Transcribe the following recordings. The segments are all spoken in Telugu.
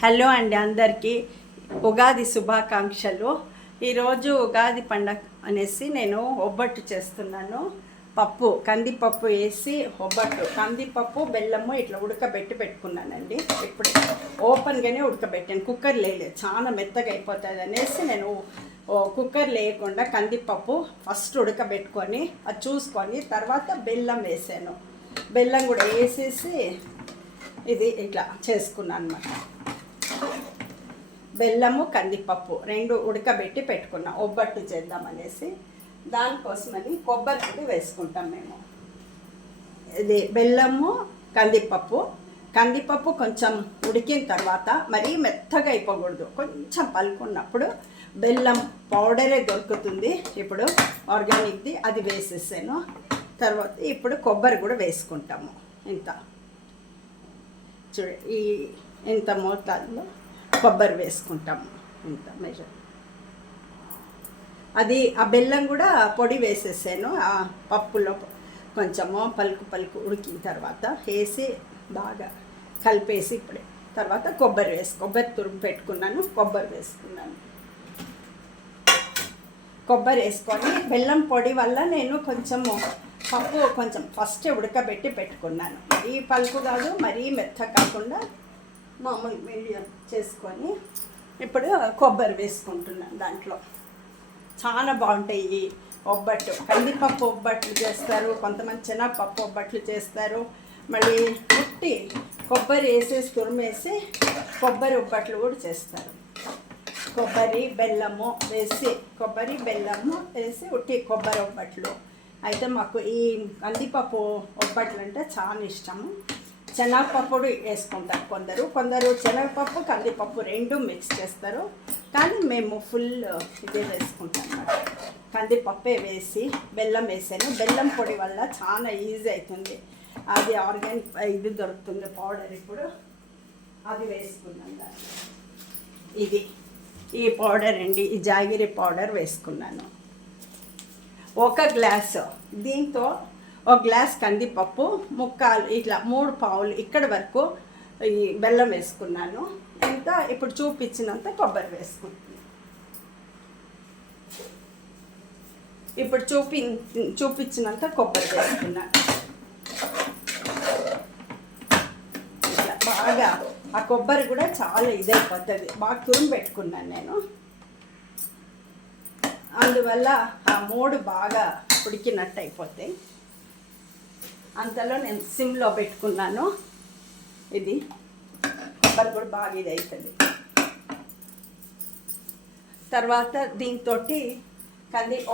హలో అండి, అందరికీ ఉగాది శుభాకాంక్షలు. ఈరోజు ఉగాది పండగ అనేసి నేను ఒబ్బట్టు చేస్తున్నాను. కందిపప్పు వేసి ఒబ్బట్టు, కందిపప్పు బెల్లము ఇట్లా ఉడకబెట్టి పెట్టుకున్నానండి. ఇప్పుడు ఓపెన్గానే ఉడకబెట్టాను, కుక్కర్ లేదు, చాలా మెత్తగా అయిపోతుంది అనేసి నేను కుక్కర్ లేకుండా కందిపప్పు ఫస్ట్ ఉడకబెట్టుకొని అది చూసుకొని తర్వాత బెల్లం వేసాను. బెల్లం కూడా వేసేసి ఇది ఇట్లా చేసుకున్నాను అన్నమాట. బెల్లము కందిపప్పు రెండు ఉడకబెట్టి పెట్టుకున్నాం ఒబ్బట్టు చేద్దామనేసి. దానికోసమని కొబ్బరి పొడి వేసుకుంటాం మేము. ఇది బెల్లము కందిపప్పు కొంచెం ఉడికిన తర్వాత మరీ మెత్తగా అయిపోకూడదు, కొంచెం పలుకున్నప్పుడు బెల్లం పౌడరే దొరుకుతుంది ఇప్పుడు ఆర్గానిక్ది, అది వేసేసాను. తర్వాత ఇప్పుడు కొబ్బరి కూడా వేసుకుంటాము. ఇంత మోతాదులో కొబ్బరి వేసుకుంటాము, ఇంత మెజర్. అది ఆ బెల్లం కూడా పొడి వేసేసాను ఆ పప్పులో. కొంచెము పలుకు ఉడికిన తర్వాత వేసి బాగా కలిపేసి ఇప్పుడే తర్వాత కొబ్బరి తురుము పెట్టుకున్నాను, కొబ్బరి వేసుకున్నాను. కొబ్బరి వేసుకొని బెల్లం పొడి వల్ల నేను పప్పు కొంచెం ఫస్ట్ ఉడకబెట్టి పెట్టుకున్నాను. మరీ పలుకు కాదు, మరీ మెత్త కాకుండా మామూలు మీడియం చేసుకొని ఇప్పుడు కొబ్బరి వేసుకుంటున్నాను. దాంట్లో చాలా బాగుంటాయి ఈ ఒబ్బట్టు. కందిపప్పు ఒబ్బట్లు చేస్తారు, కొంతమంది శనగపప్పు ఒబ్బట్లు చేస్తారు, మళ్ళీ ఉట్టి కొబ్బరి వేసేసి తురిమేసి కొబ్బరి ఒబ్బట్లు కూడా చేస్తారు. కొబ్బరి బెల్లము వేసి ఉట్టి కొబ్బరి ఒబ్బట్లు. అయితే మాకు ఈ కందిపప్పు ఒబ్బట్లు అంటే చాలా ఇష్టము. శనగపప్పు కూడా వేసుకుంటారు కొందరు శనగపప్పు కందిపప్పు రెండు మిక్స్ చేస్తారు, కానీ మేము ఫుల్ ఇదే వేసుకుంటాం అన్నమాట. కందిపప్పే వేసి బెల్లం వేసాను. బెల్లం పొడి వల్ల చాలా ఈజీ అవుతుంది. అది ఆర్గానిక్ ఇది దొరుకుతుంది పౌడర్, ఇప్పుడు అది వేసుకున్నాను. ఇది ఈ పౌడర్ అండి, ఈ జాగిరి పౌడర్ వేసుకున్నాను. ఒక గ్లాసు, దీంతో ఒక గ్లాస్ కందిపప్పు ముక్కాలు ఇట్లా 3 పావులు ఇక్కడ వరకు ఈ బెల్లం వేసుకున్నాను. ఇంకా ఇప్పుడు చూపించినంత కొబ్బరి వేసుకుంటున్నాను. ఇప్పుడు చూపించినంత కొబ్బరి వేసుకున్నాను. ఇట్లా బాగా ఆ కొబ్బరి కూడా చాలా ఇదైపోతుంది, బాగా తురుము పెట్టుకున్నాను నేను. అందువల్ల ఆ 3 బాగా ఉడికినట్టు అయిపోతాయి. అంతలో నేను సిమ్లో పెట్టుకున్నాను. ఇది కొబ్బరి కూడా బాగా ఇది అవుతుంది. తర్వాత దీంతో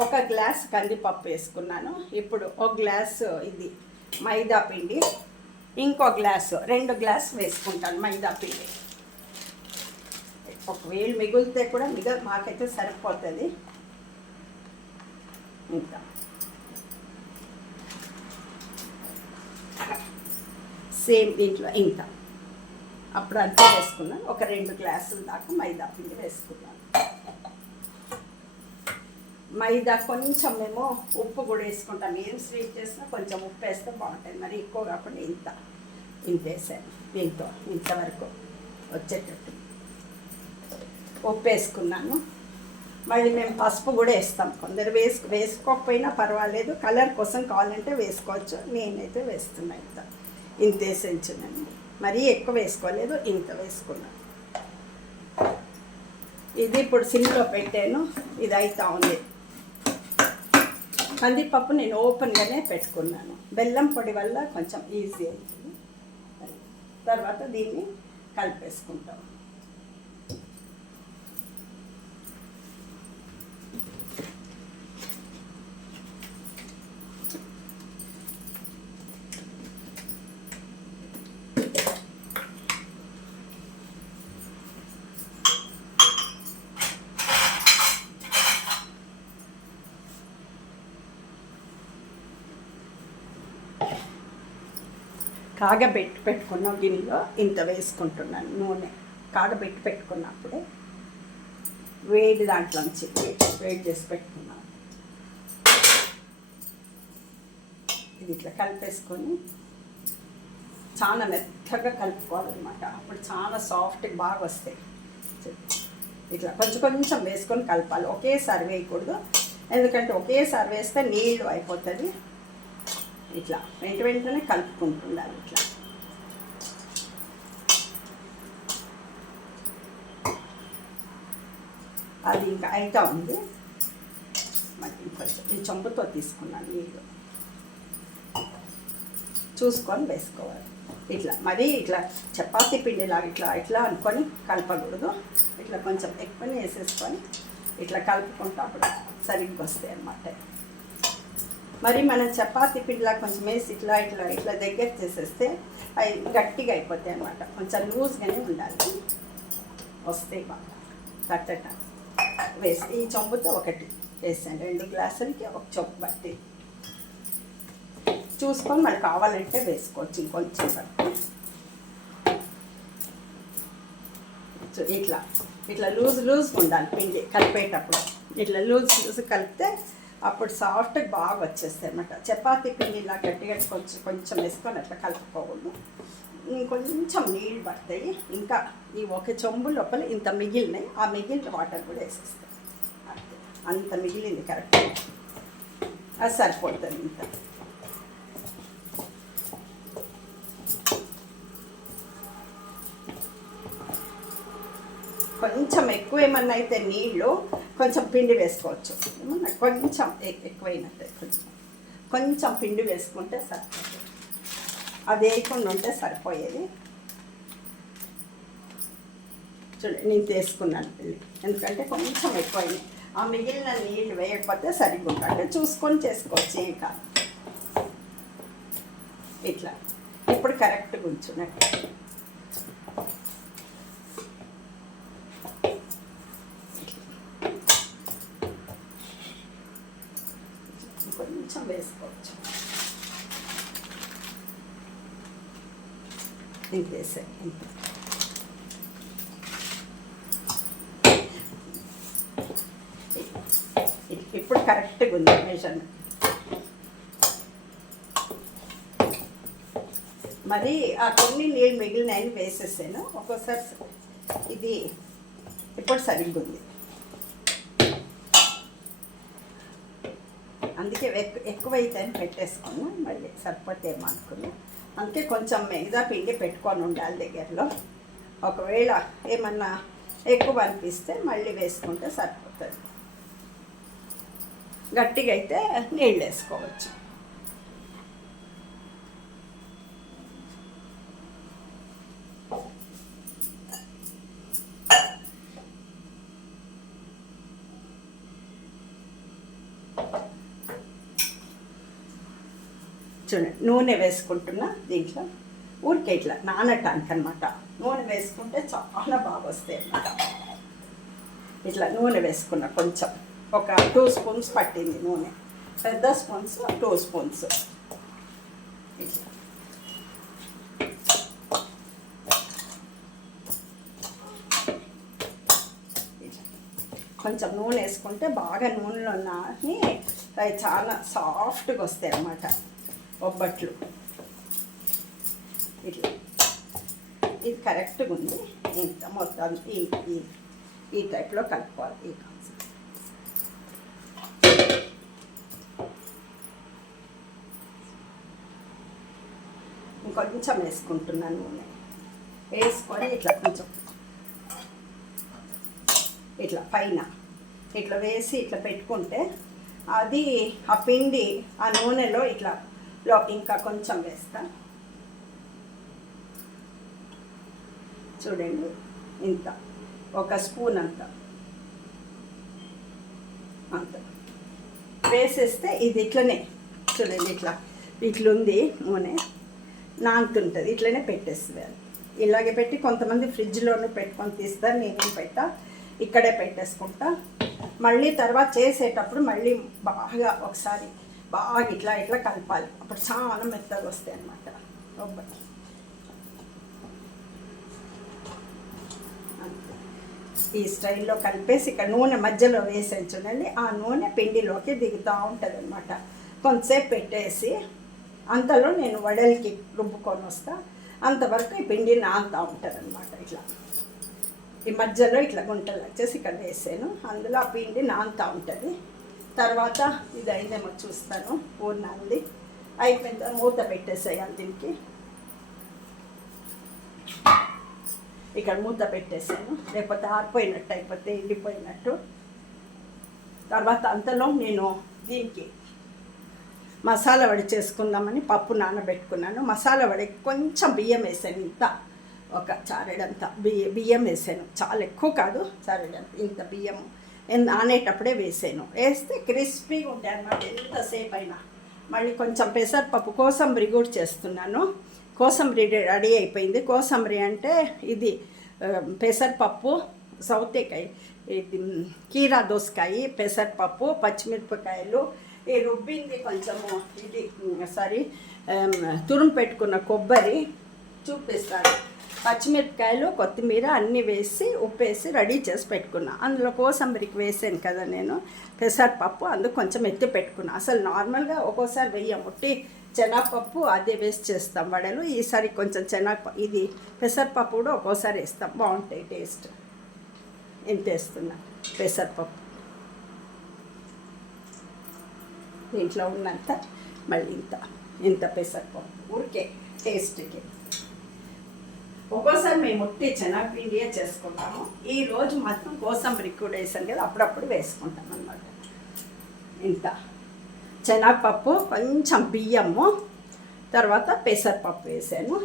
ఒక గ్లాస్ కందిపప్పు వేసుకున్నాను. ఇప్పుడు ఒక గ్లాసు ఇది మైదా పిండి, ఇంకో గ్లాసు 2 గ్లాసు వేసుకుంటాను మైదా పిండి. ఒకవేళ మిగిలితే కూడా మాకైతే సరిపోతుంది. ఇంకా సేమ్ దీంట్లో ఇంకా అప్పుడు అంతే వేసుకున్నాను. ఒక 2 గ్లాసుల దాకా మైదా పిండి వేసుకున్నాను. మైదా కొంచెం మేము ఉప్పు కూడా వేసుకుంటాం. ఏం స్వీట్ చేసినా కొంచెం ఉప్పు వేస్తే బాగుంటుంది, మరి ఎక్కువ కాకుండా ఇంత వేసాను. దీంతో ఇంతవరకు వచ్చేటట్టు ఉప్పు వేసుకున్నాను. మళ్ళీ మేము పసుపు కూడా వేస్తాం. కొందరు వేసుకోకపోయినా పర్వాలేదు, కలర్ కోసం కావాలంటే వేసుకోవచ్చు. నేనైతే వేస్తున్నా. ఇంత వేసేంచునండి, మరీ ఎక్కువ వేసుకోలేదు, ఇంత వేసుకున్నాను. ఇది ఇప్పుడు సిమ్లో పెట్టాను, ఇది అవుతా ఉంది. కందిపప్పు నేను ఓపెన్గానే పెట్టుకున్నాను. బెల్లం పొడి వల్ల కొంచెం ఈజీ అవుతుంది. తర్వాత దీన్ని కలిపేసుకుంటాం. పెట్టుకున్న గిన్నెలో ఇంత వేసుకుంటున్నాను నూనె. పెట్టుకున్నప్పుడే వేడి దాంట్లోంచి వేడి చేసి పెట్టుకున్నాను. ఇది ఇట్లా కలిపేసుకొని చాలా మెత్తగా కలుపుకోవాలన్నమాట. అప్పుడు చాలా సాఫ్ట్గా బాగా వస్తాయి. ఇట్లా కొంచెం కొంచెం వేసుకొని కలపాలి, ఒకేసారి వేయకూడదు, ఎందుకంటే ఒకేసారి వేస్తే నీళ్ళు అయిపోతుంది. ఇట్లా వెంటనే కలుపుకుంటుండాలి. ఇట్లా అది ఇంకా అయితా ఉంది. మరి కొంచెం ఈ చెంబుతో తీసుకున్నాను నీళ్ళు, చూసుకొని వేసుకోవాలి. ఇట్లా మరీ ఇట్లా చపాతీ పిండిలాగా ఇట్లా ఇట్లా అనుకొని కలపకూడదు. ఇట్లా కొంచెం ఎక్కువనే వేసేసుకొని ఇట్లా కలుపుకుంటూ అప్పుడు సరిగ్గా వస్తాయి అన్నమాట. మరి మనం చపాతీ పిండిలా కొంచెం వేసి ఇట్లా ఇట్లా ఇట్లా దగ్గర చేసేస్తే అవి గట్టిగా అయిపోతాయి అన్నమాట. కొంచెం లూజ్గానే ఉండాలి, వస్తాయి బాగా. కట్టట వేసి ఈ చెంబుతో ఒకటి వేసాను, 2 గ్లాసులకి ఒక చెంబు బట్టి చూసుకొని మరి కావాలంటే వేసుకోవచ్చు ఇంకొంచెం బట్టి. ఇట్లా ఇట్లా లూజ్ ఉండాలి పిండి కలిపేటప్పుడు. ఇట్లా లూజ్ కలిపితే అప్పుడు సాఫ్ట్గా బాగా వచ్చేస్తాయి అన్నమాట. చపాతీ పిండి ఇలా గట్టిగా కొంచెం వేసుకొని అట్లా కలుపుకోకూడదు, ఇంకొంచెం నీళ్ళు పడతాయి. ఇంకా ఈ ఒక చెంబు లోపల ఇంత మిగిలినాయి, ఆ మిగిలిన వాటర్ కూడా వేసేస్తాయి. అంత మిగిలింది కరెక్ట్, అది సరిపోతుంది. ఇంత కొంచెం ఎక్కువ ఏమన్నా అయితే నీళ్ళు కొంచెం పిండి వేసుకోవచ్చు. ఏమన్నా కొంచెం ఎక్కువైనట్టే కొంచెం పిండి వేసుకుంటే సరిపోతుంది. అది వేయకుండా ఉంటే సరిపోయేది. చూడండి నేను తీసుకున్నాను పిండి, ఎందుకంటే కొంచెం ఎక్కువైంది. ఆ మిగిలిన నీళ్ళు వేయకపోతే సరిగ్గా ఉంటుంది, చూసుకొని చేసుకోవచ్చు. ఏం కాదు. ఇట్లా ఇప్పుడు కరెక్ట్గా ఉంచున్నట్టు. కొంచెం వేసుకోవచ్చు. ఇంక వేసే ఇప్పుడు కరెక్ట్గా ఉంది మెజర్మెంట్. మరి ఆ కొన్ని నీళ్ళు మిగిలినాయని వేసేసాను. ఒక్కోసారి ఇది ఇప్పుడు సరిగ్గా ఉంది, అందుకే ఎక్కువైతే అని పెట్టేసుకున్నాను. మళ్ళీ సరిపోతే ఏమనుకున్నా, అందుకే కొంచెం మిగతా పిండి పెట్టుకొని ఉండాలి దగ్గరలో. ఒకవేళ ఏమన్నా ఎక్కువ అనిపిస్తే మళ్ళీ వేసుకుంటే సరిపోతుంది. గట్టిగా అయితే నీళ్ళు వేసుకోవచ్చు. చూడండి నూనె వేసుకుంటున్నా దీంట్లో, ఊరికే ఇట్లా నానటానికి అనమాట. నూనె వేసుకుంటే చాలా బాగా వస్తాయి అన్నమాట. ఇట్లా నూనె వేసుకున్నా, కొంచెం ఒక 2 స్పూన్స్ పట్టింది నూనె, పెద్ద స్పూన్స్ 2 స్పూన్స్. ఇట్లా కొంచెం నూనె వేసుకుంటే బాగా నూనెలో నాని అవి చాలా సాఫ్ట్గా వస్తాయి అన్నమాట బొబ్బట్లు. ఇట్లా ఇది కరెక్ట్గా ఉంది. ఇంత మొత్తం ఈ టైప్లో కలుపుకోవాలి. ఈ కాన్సెప్ట్ ఇంకొంచెం వేసుకుంటున్నాను నూనె. వేసుకొని ఇట్లా కొంచెం ఇట్లా పైన ఇట్లా వేసి ఇట్లా పెట్టుకుంటే అది ఆ పిండి ఆ నూనెలో ఇట్లా ఇంకా కొంచెం వేస్తా. చూడండి ఇంత ఒక స్పూన్ అంత వేసేస్తే ఇది ఇట్లనే చూడండి ఇట్లుంది నూనె నానుతుంటుంది. ఇట్లనే పెట్టేస్తుంది. ఇలాగే పెట్టి కొంతమంది ఫ్రిడ్జ్లోనే పెట్టుకొని తీస్తారు, నేనేం పెట్టా, ఇక్కడే పెట్టేసుకుంటా. మళ్ళీ తర్వాత చేసేటప్పుడు మళ్ళీ బాగా ఒకసారి బాగా ఇట్లా కలపాలి, అప్పుడు చాలా మెత్తగా వస్తాయి అన్నమాట బొబ్బట్లు. ఈ స్టైల్లో కలిపేసి ఇక్కడ నూనె మధ్యలో వేసేది చూడండి, ఆ నూనె పిండిలోకి దిగుతూ ఉంటుంది అన్నమాట. కొంతసేపు పెట్టేసి అంతలో నేను వడలకి రుబ్బుకొని వస్తా. అంతవరకు ఈ పిండి నానుతూ ఉంటుంది అనమాట. ఇట్లా ఈ మధ్యలో ఇట్లా గుంటలు వచ్చేసి ఇక్కడ వేసాను, అందులో ఆ పిండి నానుతూ ఉంటుంది. తర్వాత ఇది అయిందేమో చూస్తాను, పూర్ణాంది అయిపోయిన తర్వాత మూత పెట్టేసేయాలి దీనికి. ఇక్కడ మూత పెట్టేసాను, లేకపోతే ఆరిపోయినట్టు అయిపోతే ఎండిపోయినట్టు. తర్వాత అంతలో నేను దీనికి మసాలా వడి చేసుకుందామని పప్పు నానబెట్టుకున్నాను. మసాలా వడి కొంచెం బియ్యం వేసాను, ఇంత ఒక చారెడంత బియ్యం వేసాను, చాలా ఎక్కువ కాదు, చారెడంత ఇంత బియ్యం నానేటప్పుడే వేసాను. వేస్తే క్రిస్పీగా ఉంటాయి అన్నమాట ఎంతసేపు అయినా. మళ్ళీ కొంచెం పెసరపప్పు కోసంబరి కూడా చేస్తున్నాను. కోసంబరి రెడీ అయిపోయింది. కోసంబరి అంటే ఇది పెసరపప్పు, సౌతేకాయ, ఇది కీరా దోసకాయ, పెసరపప్పు, పచ్చిమిరపకాయలు, ఈ రుబ్బింది కొంచెము ఇది తురుము పెట్టుకున్న కొబ్బరి చూపిస్తాను, పచ్చిమిరపకాయలు, కొత్తిమీర అన్నీ వేసి ఉప్పేసి రెడీ చేసి పెట్టుకున్నా. అందులో కోసంబరికి వేసాను కదా నేను పెసరపప్పు, అందుకు కొంచెం ఎత్తి పెట్టుకున్నా. అసలు నార్మల్గా ఒక్కోసారి వెయ్యం ఉట్టి శనగపప్పు అదే వేస్ట్ చేస్తాం వడలు. ఈసారి కొంచెం ఇది పెసరపప్పు కూడా ఒక్కోసారి వేస్తాం, బాగుంటాయి టేస్ట్. ఎంత వేస్తున్నా పెసరపప్పు దీంట్లో ఉన్నంత, మళ్ళీ ఇంత పెసరపప్పు ఊరికే టేస్ట్కి. ఒక్కోసారి మేము ఉట్టి శనగపిండియే చేసుకుంటాము. ఈరోజు మాత్రం కోసంబరికి కూడా వేసాను కదా, అప్పుడప్పుడు వేసుకుంటాం అన్నమాట. ఇంత శనగపప్పు, కొంచెం బియ్యము, తర్వాత పెసరపప్పు వేసాను.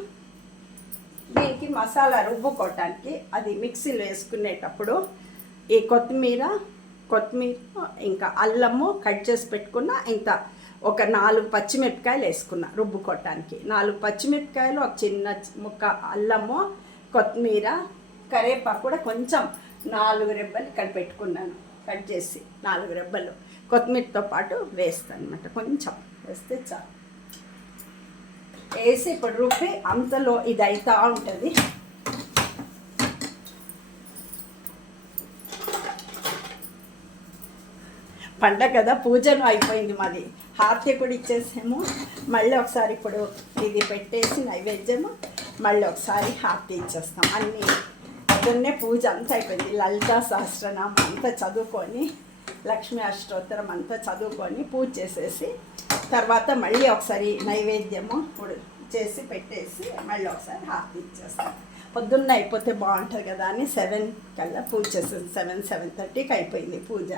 దీనికి మసాలా రుబ్బుకోవటానికి అది మిక్సీలో వేసుకునేటప్పుడు ఈ కొత్తిమీర ఇంకా అల్లము కట్ చేసి పెట్టుకున్న, ఇంత ఒక 4 పచ్చిమిరపకాయలు వేసుకున్నా రుబ్బుకోవటానికి. 4 పచ్చిమిరపకాయలు, ఒక చిన్న ముక్క అల్లము, కొత్తిమీర, కరివేపాకు కూడా కొంచెం 4 రెబ్బలు ఇక్కడ పెట్టుకున్నాను, కట్ చేసి 4 రెబ్బలు కొత్తిమీరతో పాటు వేస్తాను అనమాట. కొంచెం వేస్తే చాలు. వేసి ఇప్పుడు రుబ్బి అంతలో ఇది అవుతూ ఉంటుంది. పండగ కదా, పూజను అయిపోయింది మాది, హారతి కూడా ఇచ్చేసాము. మళ్ళీ ఒకసారి ఇప్పుడు ఇది పెట్టేసి నైవేద్యము, మళ్ళీ ఒకసారి హారతి ఇచ్చేస్తాం. అన్నీ పొద్దున్నే పూజ అంతా అయిపోయింది. లలితా సహస్రనామం అంతా చదువుకొని, లక్ష్మీ అష్టోత్తరం అంతా చదువుకొని పూజ చేసేసి, తర్వాత మళ్ళీ ఒకసారి నైవేద్యము చేసి పెట్టేసి మళ్ళీ ఒకసారి హారతి ఇచ్చేస్తాం. పొద్దున్న అయిపోతే బాగుంటుంది కదా అని 7 కల్లా పూజ చేసేది. 7:30కి అయిపోయింది పూజ.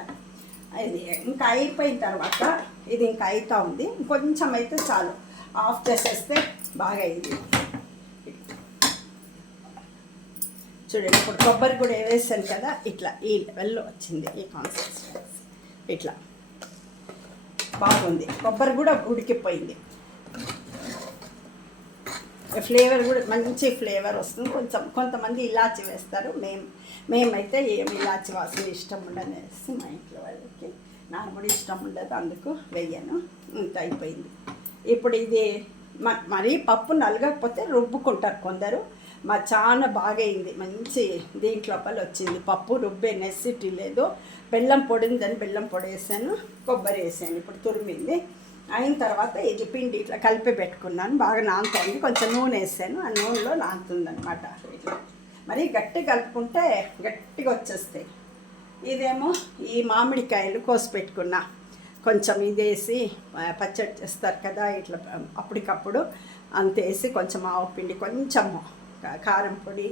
ఇది ఇంకా అయిపోయిన తర్వాత ఇది ఇంకా అవుతూ ఉంది, కొంచెం అయితే చాలు, ఆఫ్ చేసేస్తే బాగా అయింది. చూడండి, ఇప్పుడు కొబ్బరి కూడా వేసాను కదా, ఇట్లా ఈ లెవెల్లో వచ్చింది ఈ కాన్సిస్టెన్సీ. ఇట్లా బాగుంది, కొబ్బరి కూడా ఉడికిపోయింది. ఫ్లేవర్ కూడా మంచి ఫ్లేవర్ వస్తుంది. కొంతమంది ఇలాచి వేస్తారు, మేమైతే ఏమి ఇలాచి వాసన ఇష్టం ఉండనేసి మా ఇంట్లో వాళ్ళకి, నాకు కూడా ఇష్టం ఉండదు, అందుకు వెయ్యను. ఇంత అయిపోయింది. ఇప్పుడు ఇది మరీ పప్పు నలగకపోతే రుబ్బుకుంటారు కొందరు. చాలా బాగా అయింది, మంచి దీంట్లోపల వచ్చింది పప్పు. రుబ్బే నెసిటీ లేదు. బెల్లం పొడిందని బెల్లం పొడి వేసాను, కొబ్బరి వేసాను, ఇప్పుడు తురిమింది. అయిన తర్వాత ఇది పిండి ఇట్లా కలిపి పెట్టుకున్నాను, బాగా నానుతుంది. కొంచెం నూనె వేసాను, ఆ నూనెలో నానుతుందనమాట. ఇట్లా మరి గట్టి కలుపుకుంటే గట్టిగా వచ్చేస్తాయి. ఇదేమో ఈ మామిడికాయలు కోసి పెట్టుకున్నా, కొంచెం ఇది వేసి పచ్చడి చేస్తారు కదా ఇట్లా అప్పటికప్పుడు, అంత వేసి కొంచెం ఆవు పిండి, కొంచెము కారం పొడి,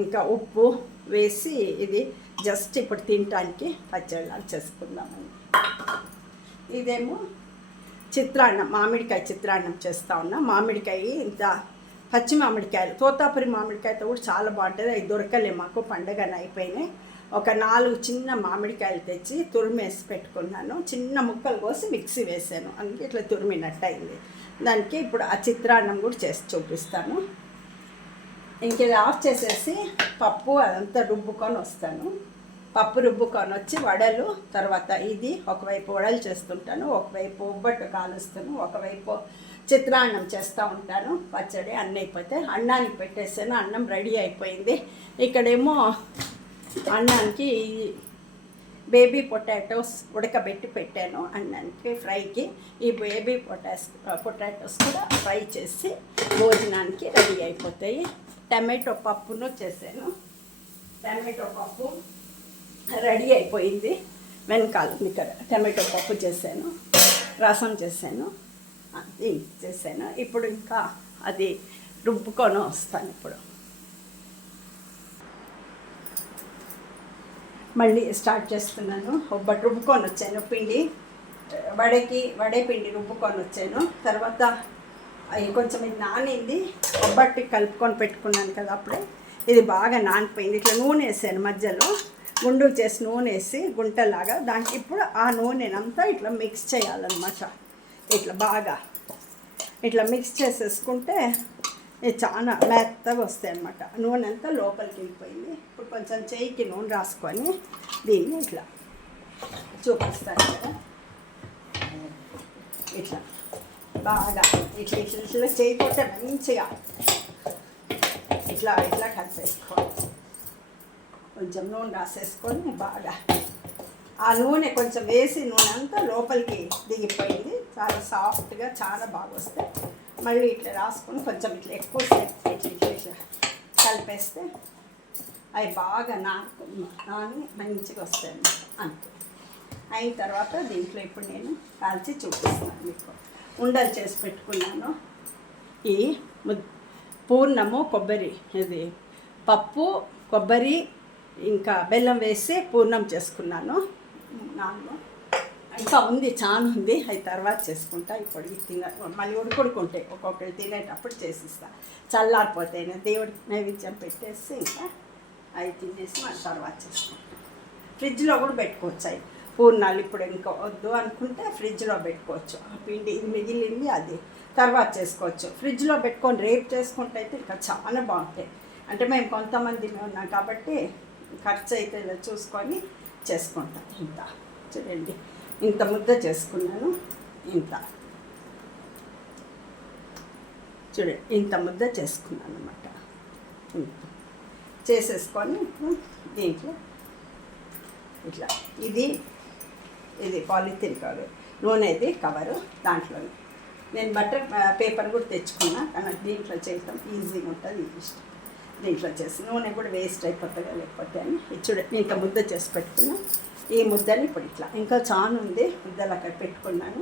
ఇంకా ఉప్పు వేసి ఇది జస్ట్ ఇప్పుడు తినటానికి పచ్చడిలా చేసుకుందామని. ఇదేమో చిత్రాన్నం, మామిడికాయ చిత్రాన్నం చేస్తూ ఉన్నా. మామిడికాయ ఇంత పచ్చి మామిడికాయలు, తోతాపురి మామిడికాయతో కూడా చాలా బాగుంటుంది. అవి దొరకలే మాకు, పండగని అయిపోయినాయి. ఒక 4 చిన్న మామిడికాయలు తెచ్చి తురిమేసి పెట్టుకున్నాను, చిన్న ముక్కలు కోసి మిక్సీ వేసాను, అందుకే ఇట్లా తురిమినట్టు అయింది. దానికి ఇప్పుడు ఆ చిత్రాన్నం కూడా చేసి చూపిస్తాను. ఇంక ఇది ఆఫ్ చేసేసి పప్పు అదంతా రుబ్బుకొని వస్తాను. పప్పు రుబ్బుకొని వచ్చి వడలు, తర్వాత ఇది ఒకవైపు వడలు చేస్తుంటాను, ఒకవైపు ఉబ్బట్టు కాలుస్తాను, ఒకవైపు చిత్రాన్నం చేస్తూ ఉంటాను. పచ్చడి అన్నీ అయిపోతే అన్నానికి పెట్టేసాను, అన్నం రెడీ అయిపోయింది. ఇక్కడేమో అన్నానికి బేబీ పొటాటోస్ ఉడకబెట్టి పెట్టాను అన్నానికి ఫ్రైకి. ఈ బేబీ పొటాటోస్ కూడా ఫ్రై చేసి భోజనానికి రెడీ అయిపోతాయి. టమాటో పప్పును చేశాను. టమాటో పప్పు రెడీ అయిపోయింది. వెనకాల ఇక్కడ టమాటో పప్పు చేశాను, రసం చేశాను, అది చేశాను. ఇప్పుడు ఇంకా అది రుబ్బుకొని వస్తాను. ఇప్పుడు మళ్ళీ స్టార్ట్ చేస్తున్నాను. ఒబ్బట్టు రుబ్బుకొని వచ్చాను, పిండి వడే పిండి రుబ్బుకొని వచ్చాను. తర్వాత అవి కొంచెం ఇది నానింది, ఒబ్బట్టి కలుపుకొని పెట్టుకున్నాను కదా అప్పుడే. ఇది బాగా నానిపోయింది. ఇట్లా నూనె వేసాను, మధ్యలో గుండు చేసి నూనె వేసి గుంటలాగా. దానికి ఇప్పుడు ఆ నూనెనంతా ఇట్లా మిక్స్ చేయాలన్నమాట. ఇట్లా బాగా ఇట్లా మిక్స్ చేసేసుకుంటే ఇది చాలా మెత్తగా వస్తాయి అన్నమాట. నూనె అంతా లోపలికి వెళ్ళిపోయింది. ఇప్పుడు కొంచెం చేయికి నూనె రాసుకొని దీన్ని ఇట్లా చూపిస్తాను కదా. ఇట్లా బాగా ఇట్లా ఇట్లా ఇట్లా చేయకపోతే మంచిగా ఇట్లా ఇట్లా కలిపేసుకోవాలి. కొంచెం నూనె రాసేసుకొని బాగా ఆ నూనె కొంచెం వేసి నూనె అంతా లోపలికి దిగిపోయింది. చాలా సాఫ్ట్గా చాలా బాగా వస్తాయి. మళ్ళీ ఇట్లా రాసుకొని కొంచెం ఇట్లా ఎక్కువసేపు ఇట్లా ఇట్లా కలిపేస్తే అవి బాగా నాని మంచిగా వస్తాయి అన్నమాట. అంతే అయిన తర్వాత దీంట్లో ఇప్పుడు నేను కాల్చి చూపిస్తున్నాను మీకు. ఉండలు చేసి పెట్టుకున్నాను. ఈ పూర్ణము కొబ్బరి, ఇది పప్పు, కొబ్బరి ఇంకా బెల్లం వేసి పూర్ణం చేసుకున్నాను. ఇంకా ఉంది, చాలా ఉంది. అవి తర్వాత చేసుకుంటా. ఇప్పుడు మళ్ళీ ఉడుకుంటాయి. ఒక్కొక్కరు తినేటప్పుడు చేసిస్తా. చల్లారిపోతాయి. దేవుడికి నైవేద్యం పెట్టేసి ఇంకా అవి తినేసి మళ్ళీ తర్వాత చేసుకుంటాం. ఫ్రిడ్జ్లో కూడా పెట్టుకోవచ్చు. అవి పూర్ణాలు ఇప్పుడు ఇంకా వద్దు అనుకుంటే ఫ్రిడ్జ్లో పెట్టుకోవచ్చు. ఆ పిండి ఇది మిగిలింది అది తర్వాత చేసుకోవచ్చు. ఫ్రిడ్జ్లో పెట్టుకొని రేపు చేసుకుంటే అయితే ఇంకా చాలా బాగుంటాయి. అంటే మేము కొంతమందిమే ఉన్నాం కాబట్టి ఖర్చు అయితే ఇలా చూసుకొని చేసుకుంటాం. ఇంత చూడండి, ఇంత ముద్ద చేసుకున్నాను. చూడండి, ఇంత ముద్ద చేసుకున్నాను అన్నమాట. చేసేసుకొని దీంట్లో ఇట్లా ఇది పాలిథిన్ కవర్, నూనెది కవరు. దాంట్లో నేను బటర్ పేపర్ కూడా తెచ్చుకున్నా, కానీ దీంట్లో చేయటం ఈజీగా ఉంటుంది. ఇష్టం దీంట్లో చేసి నూనె కూడా వేస్ట్ అయిపోతుంది లేకపోతే అని. చూడండి, ఇంత ముద్ద చేసి పెట్టుకున్నా. ఈ ముద్దని ఇప్పుడు ఇట్లా ఇంకా చాలా ఉంది, ముద్దలు అక్కడ పెట్టుకున్నాను.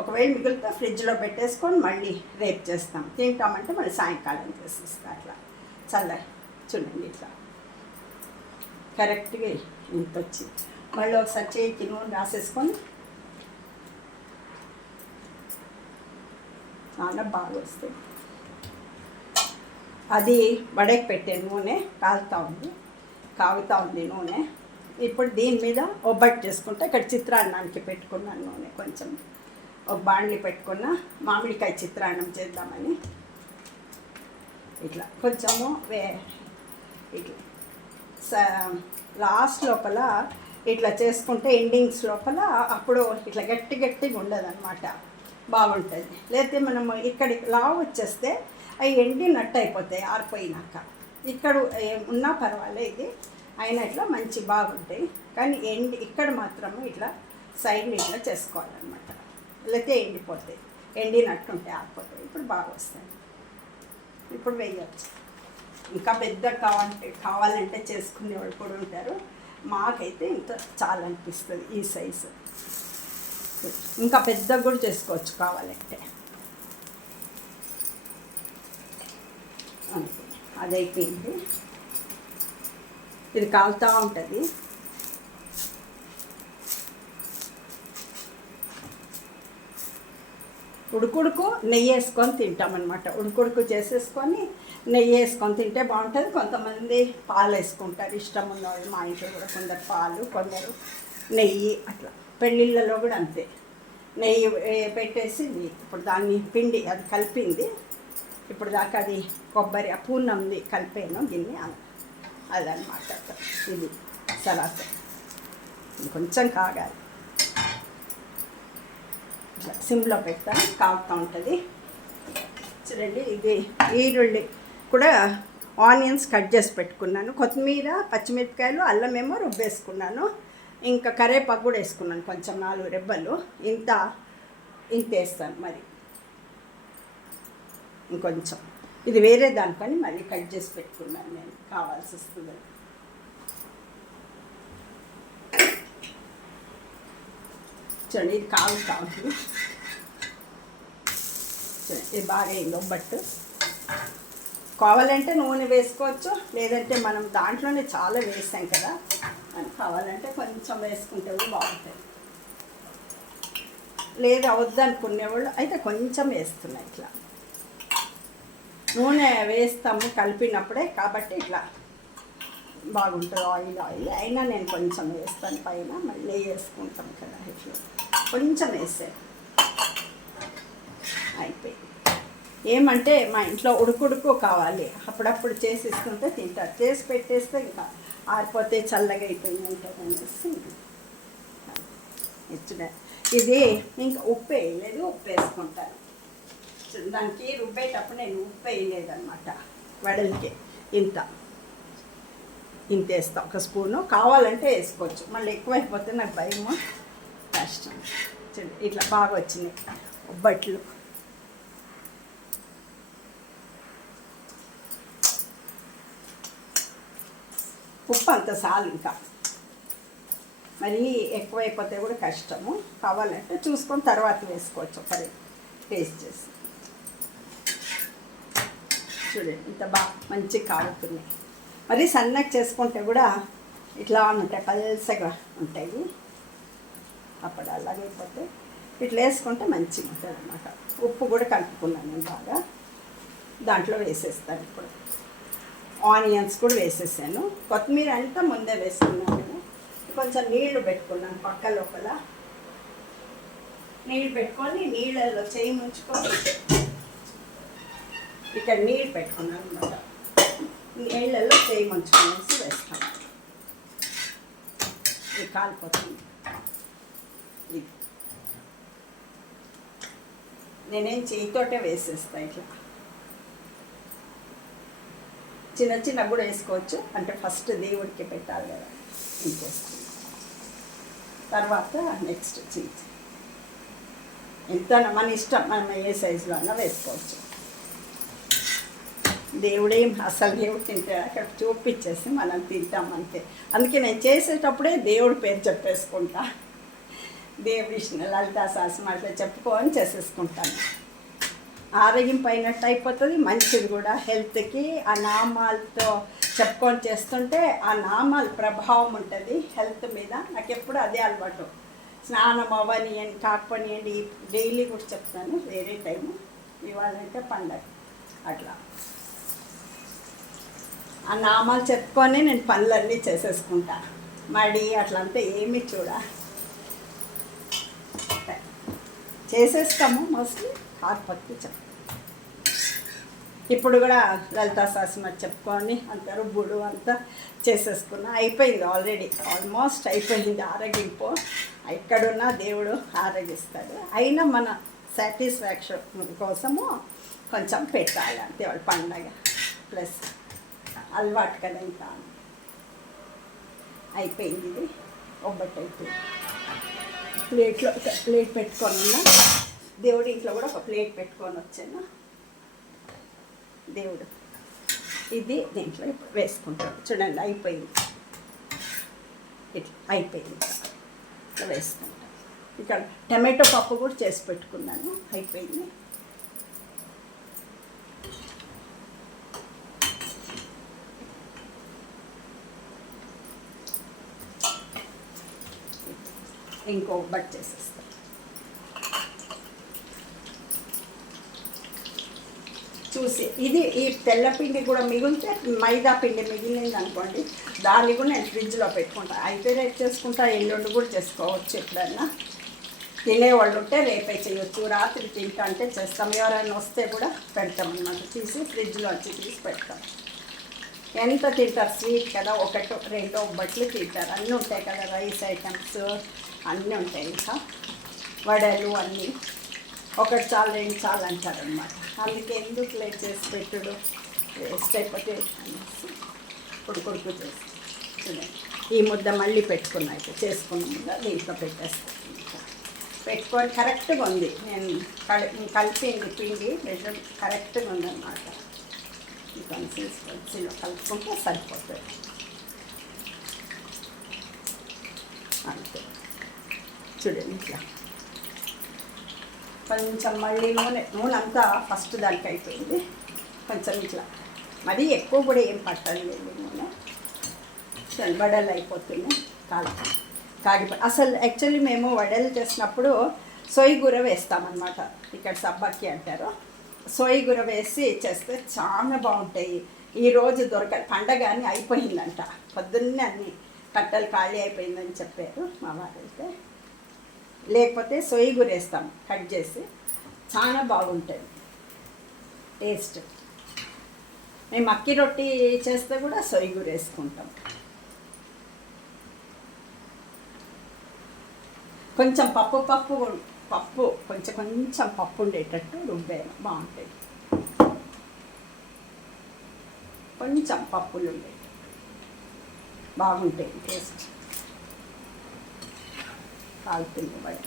ఒకవేళ మిగిలితే ఫ్రిడ్జ్లో పెట్టేసుకొని మళ్ళీ రేపు చేస్తాం. తింటామంటే మళ్ళీ సాయంకాలం చేసిస్తాం. అట్లా చల్ల చూడండి, ఇట్లా కరెక్ట్గా ఇంత వచ్చింది. మళ్ళీ ఒకసారి చేయికి నూనె రాసేసుకొని చాలా బాగా వస్తుంది. అది వడకి పెట్టే నూనె కాగుతూ ఉంది నూనె. ఇప్పుడు దీని మీద ఒబ్బట్టు చేసుకుంటే ఇక్కడ చిత్రాన్నానికి పెట్టుకున్నాను నూనె. కొంచెం ఒక బాండ్లీ పెట్టుకున్న మామిడికాయ చిత్రాన్నం చేద్దామని. ఇట్లా కొంచెము ఇట్లా లాస్ట్ లోపల ఇట్లా చేసుకుంటే ఎండింగ్స్ లోపల అప్పుడు ఇట్లా గట్టిగా ఉండదన్నమాట, బాగుంటుంది. లేకపోతే మనము ఇక్కడికి లావు వచ్చేస్తే అవి ఎండినట్టు అయిపోతాయి ఆరిపోయినాక. ఇక్కడ ఉన్నా పర్వాలేదు, అయినా ఇట్లా మంచి బాగుంటాయి. కానీ ఇక్కడ మాత్రము ఇట్లా సైడ్ని ఇట్లా చేసుకోవాలన్నమాట, లేకపోతే ఎండిపోతాయి. ఎండినట్టుంటే ఆరిపోతాయి. ఇప్పుడు బాగా వస్తాయి. ఇప్పుడు వేయచ్చు. ఇంకా పెద్ద కావాలంటే చేసుకునేవాళ్ళు కూడా ఉంటారు. మాకైతే ఇంత చాలా అనిపిస్తుంది ఈ సైజు. ఇంకా పెద్దగా కూడా చేసుకోవచ్చు కావాలంటే. అంతే, అది అయిపోయింది. ఇది కాలుతూ ఉంటుంది. ఉడుకుడుకు నెయ్యి వేసుకొని తింటామన్నమాట. ఉడుకుడుకు చేసేసుకొని నెయ్యి వేసుకొని తింటే బాగుంటుంది. కొంతమంది పాలు వేసుకుంటారు, ఇష్టం ఉన్నవాళ్ళు. మా ఇంట్లో కూడా కొందరు పాలు, కొందరు నెయ్యి. అట్లా పెళ్ళిళ్ళలో కూడా అంతే, నెయ్యి పెట్టేసి ఇప్పుడు దాన్ని పిండి అది కలిపింది. ఇప్పుడు దాకా అది కొబ్బరి ఆ పూర్ణంది కలిపాను గిన్నె, అదనమాట. ఇది సరాసరి కొంచెం కాగాలి. ఇట్లా సిమ్లో పెడతాను, కాగుతూ ఉంటుంది. చూడండి, ఇది ఈరుల్లి కూడా ఆనియన్స్ కట్ చేసి పెట్టుకున్నాను. కొత్తిమీర, పచ్చిమిరపకాయలు, అల్లం ఏమో రుబ్బేసుకున్నాను. ఇంకా కరేపాకు కూడా వేసుకున్నాను కొంచెం 4 రెబ్బలు. ఇంత వేస్తాను మరి ఇంకొంచెం. ఇది వేరే దానికని మళ్ళీ కట్ చేసి పెట్టుకున్నాను నేను, కావాల్సి వస్తుంది. చూడండి ఇది కావాలి చూడండి, ఇది బాగా అయింది ఒబ్బట్టు. కావాలంటే నూనె వేసుకోవచ్చు, లేదంటే మనం దాంట్లోనే చాలా వేసాం కదా అని కావాలంటే కొంచెం వేసుకుంటే కూడా బాగుంటుంది. లేదా వద్దనుకునేవాళ్ళు అయితే కొంచెం వేస్తున్నాయి. ఇట్లా నూనె వేస్తాము కలిపినప్పుడే కాబట్టి ఇట్లా బాగుంటుంది. ఆయిల్ అయినా నేను కొంచెం వేస్తాను పైన, మళ్ళీ వేసుకుంటాం కదా. ఇట్లా కొంచెం వేసాను అయిపోయి. ఏమంటే మా ఇంట్లో ఉడుకుడుకు కావాలి, అప్పుడప్పుడు చేసి ఇస్తుంటే తింటారు. చేసి పెట్టేస్తే ఇంకా ఆరిపోతే చల్లగా అయిపోయి ఉంటుంది అనేసి ఇచ్చుడే. ఇది ఇంకా ఉప్పు వేయలేదు, ఉప్పు వేసుకుంటాను. దానికి రుబ్బేటప్పుడు నేను ఉప్పు వేయలేదన్నమాట. వడలకి ఇంత వేస్తాను, 1 స్పూను. కావాలంటే వేసుకోవచ్చు, మళ్ళీ ఎక్కువైపోతే నాకు భయము, కష్టం. ఇట్లా బాగా వచ్చినాయి ఒబ్బట్లు. ఉప్పు అంత చాలు, ఇంకా మరీ ఎక్కువైపోతే కూడా కష్టము. కావాలంటే చూసుకొని తర్వాత వేసుకోవచ్చు, ఒకరి టేస్ట్ చేసి. చూడండి ఇంత బాగా మంచిగా కాగుతున్నాయి. మరి సన్నగా చేసుకుంటే కూడా ఇట్లా ఉంటాయి, పల్సగా ఉంటాయి. అప్పుడు అలాగైపోతే ఇట్లా వేసుకుంటే మంచిగా ఉంటుంది అన్నమాట. ఉప్పు కూడా కలుపుకున్నాను నేను బాగా. దాంట్లో వేసేస్తాను ఇప్పుడు. ఆనియన్స్ కూడా వేసేసాను. కొత్తిమీర అంతా ముందే వేసుకున్నాను నేను. కొంచెం నీళ్లు పెట్టుకున్నాను పక్క లోపల. నీళ్ళు పెట్టుకొని నీళ్ళల్లో చేయి ముంచుకొని ఇక్కడ నీళ్ళు పెట్టుకున్నాను అన్నమాట. నీళ్ళల్లో చేయి ముంచుకొనేసి వేస్తాను. ఇది కాలిపోతుంది. ఇది నేనేం చేయితోటే వేసేస్తాను. ఇట్లా చిన్న కూడా వేసుకోవచ్చు, అంటే ఫస్ట్ దేవుడికి పెట్టాలి కదా, ఇంకేస్తాం. తర్వాత నెక్స్ట్ చీజ్ ఎంత మన ఇష్టం, మనం ఏ సైజులో అయినా వేసుకోవచ్చు. దేవుడేం అసలు దేవుడు తింటే అక్కడ చూపించేసి మనం తింటాం అంతే. అందుకే నేను చేసేటప్పుడే దేవుడి పేరు చెప్పేసుకుంటా. విష్ణు లలితా సహస్రనామం అట్లా చెప్పుకొని చేసేసుకుంటాను. ఆరోగ్యం పైనట్టు అయిపోతుంది, మంచిది కూడా హెల్త్కి. ఆ నామాలతో చెప్పుకొని చేస్తుంటే ఆ నామాల ప్రభావం ఉంటుంది హెల్త్ మీద. నాకు ఎప్పుడు అదే అలవాటు. స్నానం అవ్వనియండి కాకపోనియండి, డైలీ కూడా చెప్తాను, వేరే టైము. ఇవాళంటే పండగ అట్లా ఆ నామాలు చెప్పుకొని నేను పనులన్నీ చేసేసుకుంటా. మడి అట్లంతా ఏమి చేసేస్తాము మోస్ట్లీ. కాకపోతే ఇప్పుడు కూడా లలితా సహస్రనామం చెప్పుకొని అంత రుబ్బుడు అంతా చేసేసుకున్నా. అయిపోయింది ఆల్రెడీ, ఆల్మోస్ట్ అయిపోయింది. ఆరగింపు ఎక్కడున్నా దేవుడు ఆరగిస్తాడు. అయినా మన సాటిస్ఫాక్షన్ కోసము కొంచెం పెట్టాలి అంతే. వాళ్ళ పండగ ప్లస్ అలవాటు కదా. ఇంకా అయిపోయింది. ఇది ఒబ్బట్టు అయిపోయింది. ప్లేట్లో ఒక ప్లేట్ పెట్టుకొని ఉన్నా. దేవుడి ఇంట్లో కూడా ఒక ప్లేట్ పెట్టుకొని వచ్చాను. దేవుడు ఇది దీంట్లో ఇప్పుడు వేసుకుంటాడు. చూడండి అయిపోయింది. ఇట్లా అయిపోయింది. ఇట్లా వేసుకుంటాను. ఇక్కడ టమాటో పప్పు కూడా చేసి పెట్టుకున్నాను. అయిపోయింది. ఇంకో బట్ చేసేస్తాను. చూసి ఇది ఈ తెల్లపిండి కూడా మిగిలితే, మైదా పిండి మిగిలింది అనుకోండి, దాన్ని కూడా నేను ఫ్రిడ్జ్లో పెట్టుకుంటాను. అయితే రేపు చేసుకుంటా, ఎల్లుండి కూడా చేసుకోవచ్చు. ఎప్పుడన్నా తినేవాళ్ళు ఉంటే రేపే చేయొచ్చు. రాత్రి తింటా అంటే చేస్తాం. ఎవరైనా వస్తే కూడా పెడతాం అన్నమాట. తీసి ఫ్రిడ్జ్లో వచ్చి తీసి పెడతాం. ఎంత తింటారు, స్వీట్ కదా, 1-2 ఒబ్బట్లు తింటారు. అన్నీ ఉంటాయి కదా, రైస్ ఐటమ్స్ అన్నీ ఉంటాయి. ఇంకా వడలు అన్నీ. 1 చాలు 2 చాలు అంటారు అన్నమాట. అందుకే ఎందుకు లేట్ చేసి పెట్టుడు, వేస్ట్ అయిపోతే అనేసి కొడుకు చేసి చూడండి ఈ ముద్ద మళ్ళీ పెట్టుకున్నాక చేసుకున్న ముద్ద దీంట్లో పెట్టేస్తాను. పెట్టుకొని కరెక్ట్గా ఉంది. నేను కలిపింది పిండి బెల్లం కరెక్ట్గా ఉందన్నమాట. ఈ కన్సిస్టెన్సీలో కలుపుకుంటే సరిపోతుంది. అంతే చూడండి ఇట్లా కొంచెం మళ్ళీ నూనె అంతా ఫస్ట్ దానికి అయిపోయింది. కొంచెం ఇట్లా మరీ ఎక్కువ కూడా ఏం పట్టలేదు నూనె. వడలు అయిపోతున్నాయి అసలు యాక్చువల్లీ మేము వడలు చేసినప్పుడు సోయిగూర వేస్తామన్నమాట. ఇక్కడ సబ్బక్కి అంటారు. సోయిగూర వేసి చేస్తే చాలా బాగుంటాయి. ఈరోజు పండగ అని అయిపోయిందంట. పొద్దున్నే అన్ని కట్టలు ఖాళీ అయిపోయిందని చెప్పారు మా వారైతే. లేకపోతే సోయిగూర వేస్తాం కట్ చేసి, చాలా బాగుంటుంది టేస్ట్. మేము అక్కి రొట్టి చేస్తే కూడా సోయిగూర వేసుకుంటాం. కొంచెం పప్పు కొంచెం పప్పు ఉండేటట్టు రుబ్బాను, బాగుంటాయి. కొంచెం పప్పులు ఉండేవి బాగుంటాయి టేస్ట్. కాలుతుంది బయట.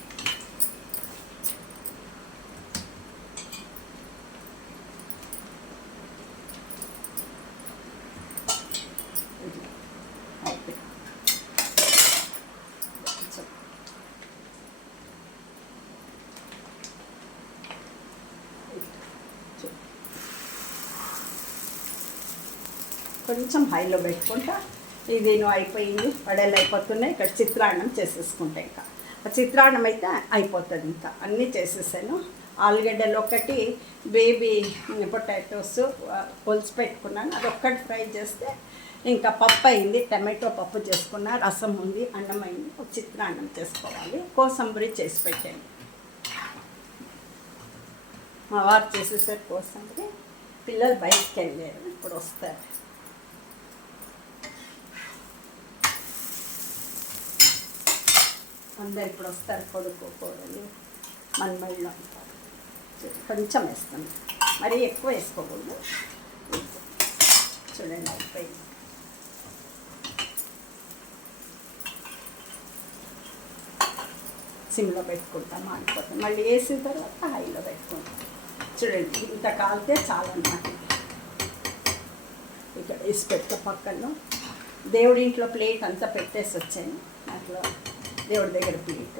కొంచెం హైలో పెట్టుకుంటా. ఇది అయిపోయింది, వడలు అయిపోతున్నాయి. ఇక్కడ చిత్రాన్నం చేసేసుకుంటా. ఇంకా చిత్రాన్నం అయితే అయిపోతుంది. ఇంకా అన్నీ చేసేసాను. ఆలుగడ్డలు ఒకటి, బేబీ పొటాటోస్ పులుసు పెట్టుకున్నాను, అదొక్కటి ఫ్రై చేస్తే ఇంకా పప్పు అయింది. టమాటో పప్పు చేసుకున్నా, రసం ఉంది, అన్నం అయింది. ఒక చిత్రాన్నం చేసుకోవాలి. కోసంబరి చేసి పెట్టాను. మా వారు చేసేసారు కోసంబరి. పిల్లలు బయటికి వెళ్ళారు, ఇప్పుడు వస్తారు. అందరు ఇప్పుడు వస్తారు, కొడుకు కోడలు మన్మళ్ళు అంటారు. కొంచెం వేస్తాను, మరీ ఎక్కువ వేసుకోకూడదు. చూడండి అయిపోయింది. సిమ్లో పెట్టుకుంటాం, మాడిపోతాం. మళ్ళీ వేసిన తర్వాత హైలో పెట్టుకుంటాం. చూడండి ఇంత కాలితే చాలన్నమాట. ఇక్కడ వేసి పెట్ట పక్కన దేవుడి ఇంట్లో ప్లేట్ అంతా పెట్టేసి వచ్చాను. అట్లా దేవుడి దగ్గర ప్లేట్.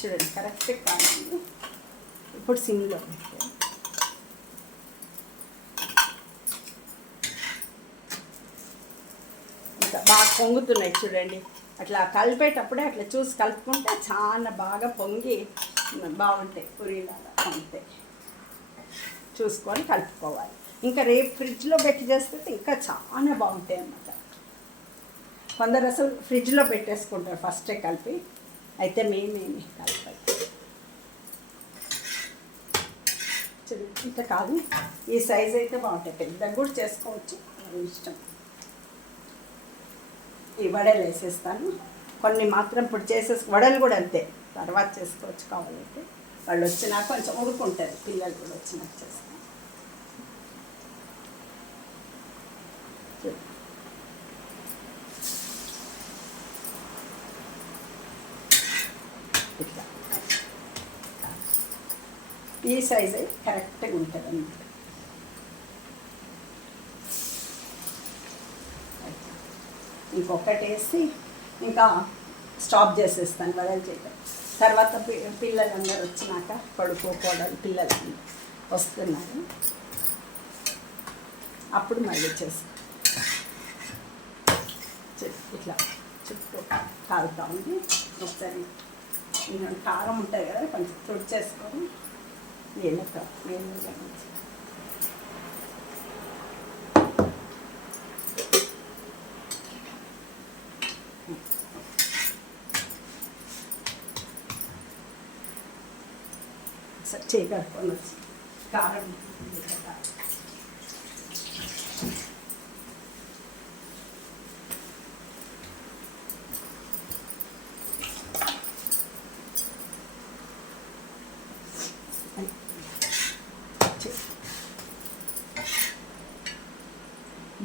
చూడండి కరెక్ట్గా కావాలి. ఇప్పుడు సిమ్లో పెట్టాను. ఇంకా బాగా పొంగుతున్నాయి చూడండి. అట్లా కలిపేటప్పుడే అట్లా చూసి కలుపుకుంటే చాలా బాగా పొంగి బాగుంటాయి, పూరీలాగా ఉంటాయి. చూసుకొని కలుపుకోవాలి. ఇంకా రేపు ఫ్రిడ్జ్లో పెట్టి చేస్తే ఇంకా చాలా బాగుంటాయి అన్నమాట. కొందరు అసలు ఫ్రిడ్జ్లో పెట్టేసుకుంటారు ఫస్టే కలిపి, అయితే మేమేమి కలిపాలి. ఇంత కాదు, ఈ సైజ్ అయితే బాగుంటాయి. పెద్దగా కూడా చేసుకోవచ్చు, ఇష్టం. ఈ వడలు వేసేస్తాను. కొన్ని మాత్రం ఇప్పుడు వడలు కూడా అంతే, తర్వాత చేసుకోవచ్చు కావాలంటే. వాళ్ళు వచ్చినాక కొంచెం ఉడుకుంటారు, పిల్లలు కూడా వచ్చినాక చేస్తాను. ఇట్లా ఈ సైజ్ అయితే కరెక్ట్గా ఉంటుంది అన్నమాట. ఇంకొకటి వేసి ఇంకా స్టాప్ చేసేస్తాను వడలు చేయడం. తర్వాత పిల్లలందరూ వచ్చినాక, కొడుకు కోడలు పిల్లలు వస్తున్నారు, అప్పుడు మళ్ళీ చేస్తాను. ఇట్లా చుట్టూ కాలుతా ఉంది. ఒకసారి కారం ఉంటుంది కదా, కొంచెం తుడి చేసుకొని నీళ్ళతో నీళ్ళగా చేయగలుగుకొని వచ్చి కారం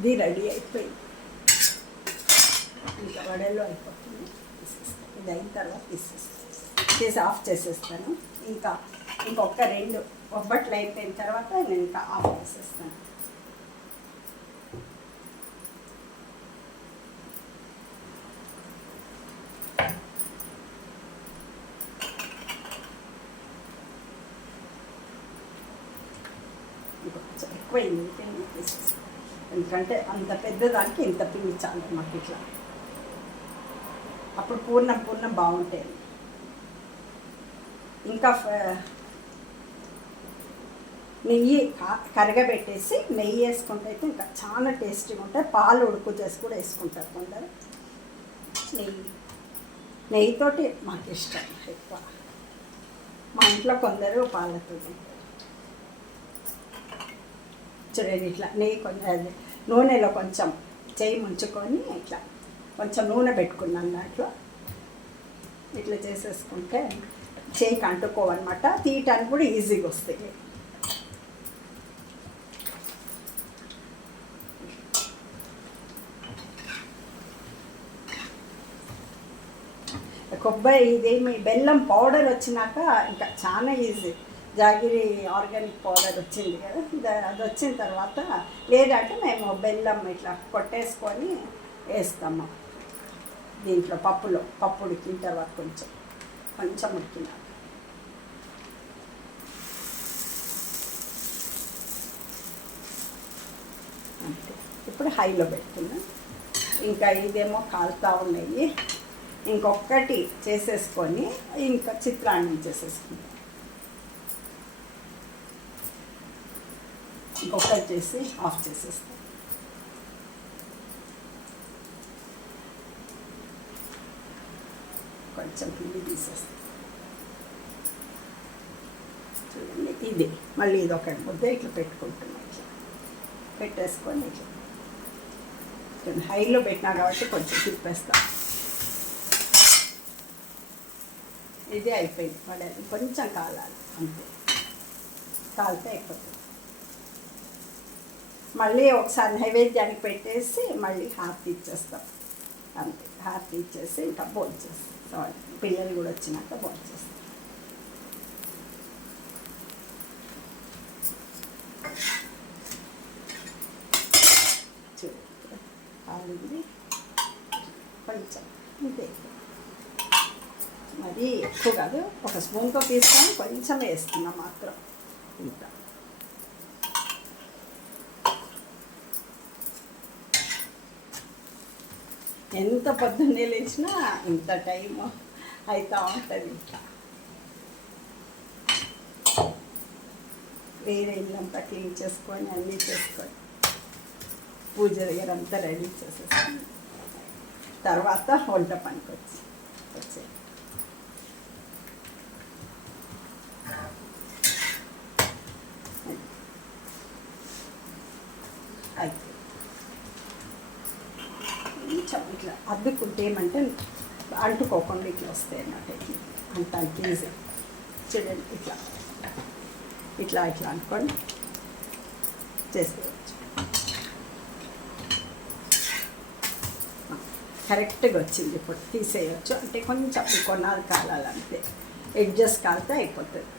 ఇది రెడీ అయిపోయింది. ఇంకా వడలో అయిపోతుంది. తీసేస్తాను. ఇది అయిన తర్వాత తీసి ఆఫ్ చేసేస్తాను. ఇంకొక 2 ఒబ్బట్లు అయిపోయిన తర్వాత నేను ఇంకా ఆఫ్ చేసేస్తాను. ఇంకొంచెం ఎక్కువైంది పిండి తీసేస్తాను. ఎందుకంటే అంత పెద్దదానికి ఇంత పిండి చాలు మాకు ఇట్లా. అప్పుడు పూర్ణం బాగుంటాయి. ఇంకా నెయ్యి కరగబెట్టేసి నెయ్యి వేసుకుంటే అయితే ఇంకా చాలా టేస్టీగా ఉంటాయి. పాలు ఉడుకు చేసి కూడా వేసుకుంటారు కొందరు. నెయ్యితోటి మాకు ఇష్టం ఎక్కువ. మా ఇంట్లో కొందరు పాలతో తింటారు. చూడండి ఇట్లా నెయ్యి కొంచెం నూనెలో కొంచెం చేయి ముంచుకొని ఇట్లా కొంచెం నూనె పెట్టుకున్నాను. దాంట్లో ఇట్లా చేసేసుకుంటే చేయికి అంటుకోవన్నమాట. తీయటానికి కూడా ఈజీగా వస్తాయి. కొబ్బరి ఇదేమి బెల్లం పౌడర్ వచ్చినాక ఇంకా చాలా ఈజీ. జాగిరి ఆర్గానిక్ పౌడర్ వచ్చింది కదా, అది వచ్చిన తర్వాత లేదంటే మేము బెల్లం ఇట్లా కొట్టేసుకొని వేస్తాము దీంట్లో. పప్పు ఉడికిన తర్వాత కొంచెం ఉడికిన అంతే. ఇప్పుడు హైలో పెట్టుకున్నా. ఇంకా ఇదేమో కాలుతా ఉన్నాయి. ఇంకొకటి చేసేసుకొని ఇంకా చిత్రాన్నం చేసేసుకుంటాం. ఇంకొకటి చేసి ఆఫ్ చేసేస్తాం. కొంచెం పిండి తీసేస్తాం. చూడండి ఇది మళ్ళీ ఇది ఒకటి ముద్ద ఇట్లా పెట్టుకుంటున్నాం. ఇట్లా పెట్టేసుకొని ఇట్లా హైలో పెట్టినా కాబట్టి కొంచెం తిప్పేస్తాం. ఇది అయిపోయింది. పడాలి కొంచెం కాలాలి అంతే. కాలితే అయిపోతుంది. మళ్ళీ ఒకసారి నైవేద్యానికి పెట్టేసి మళ్ళీ హారతి ఇచ్చేస్తాం అంతే. హారతి ఇచ్చేసి ఇంకా భోంచేస్తాం. పిల్లలు కూడా వచ్చినాక భోంచేస్తాం. చూడండి కాలింది కొంచెం ఇంతే. మరి ఎక్కువ కాదు, ఒక స్పూన్తో తీసుకొని కొంచెం వేస్తున్నాం మాత్రం. ఇంత ఎంత పొద్దున్నే లేచినా ఇంత టైం అవుతూ ఉంటుంది. ఇంకా వేరే ఇల్లంతా క్లీన్ చేసుకొని అన్నీ చేసుకొని పూజ దగ్గర అంతా రెడీ చేసేసుకొని తర్వాత వంట పనికి వచ్చే అయితే కొంచెం ఇట్లా అద్దుకుంటే ఏమంటే అంటుకోకుండా ఇట్లా వస్తాయి అన్నమాట. అంత ఈజీ. చూడండి ఇట్లా ఇట్లా ఇట్లా అనుకోండి చేసేయచ్చు. కరెక్ట్గా వచ్చింది. ఇప్పుడు తీసేయచ్చు. అంటే కొంచెం కొన్నాళ్ళు కాలాలంటే అడ్జస్ట్ కాలితే అయిపోతుంది.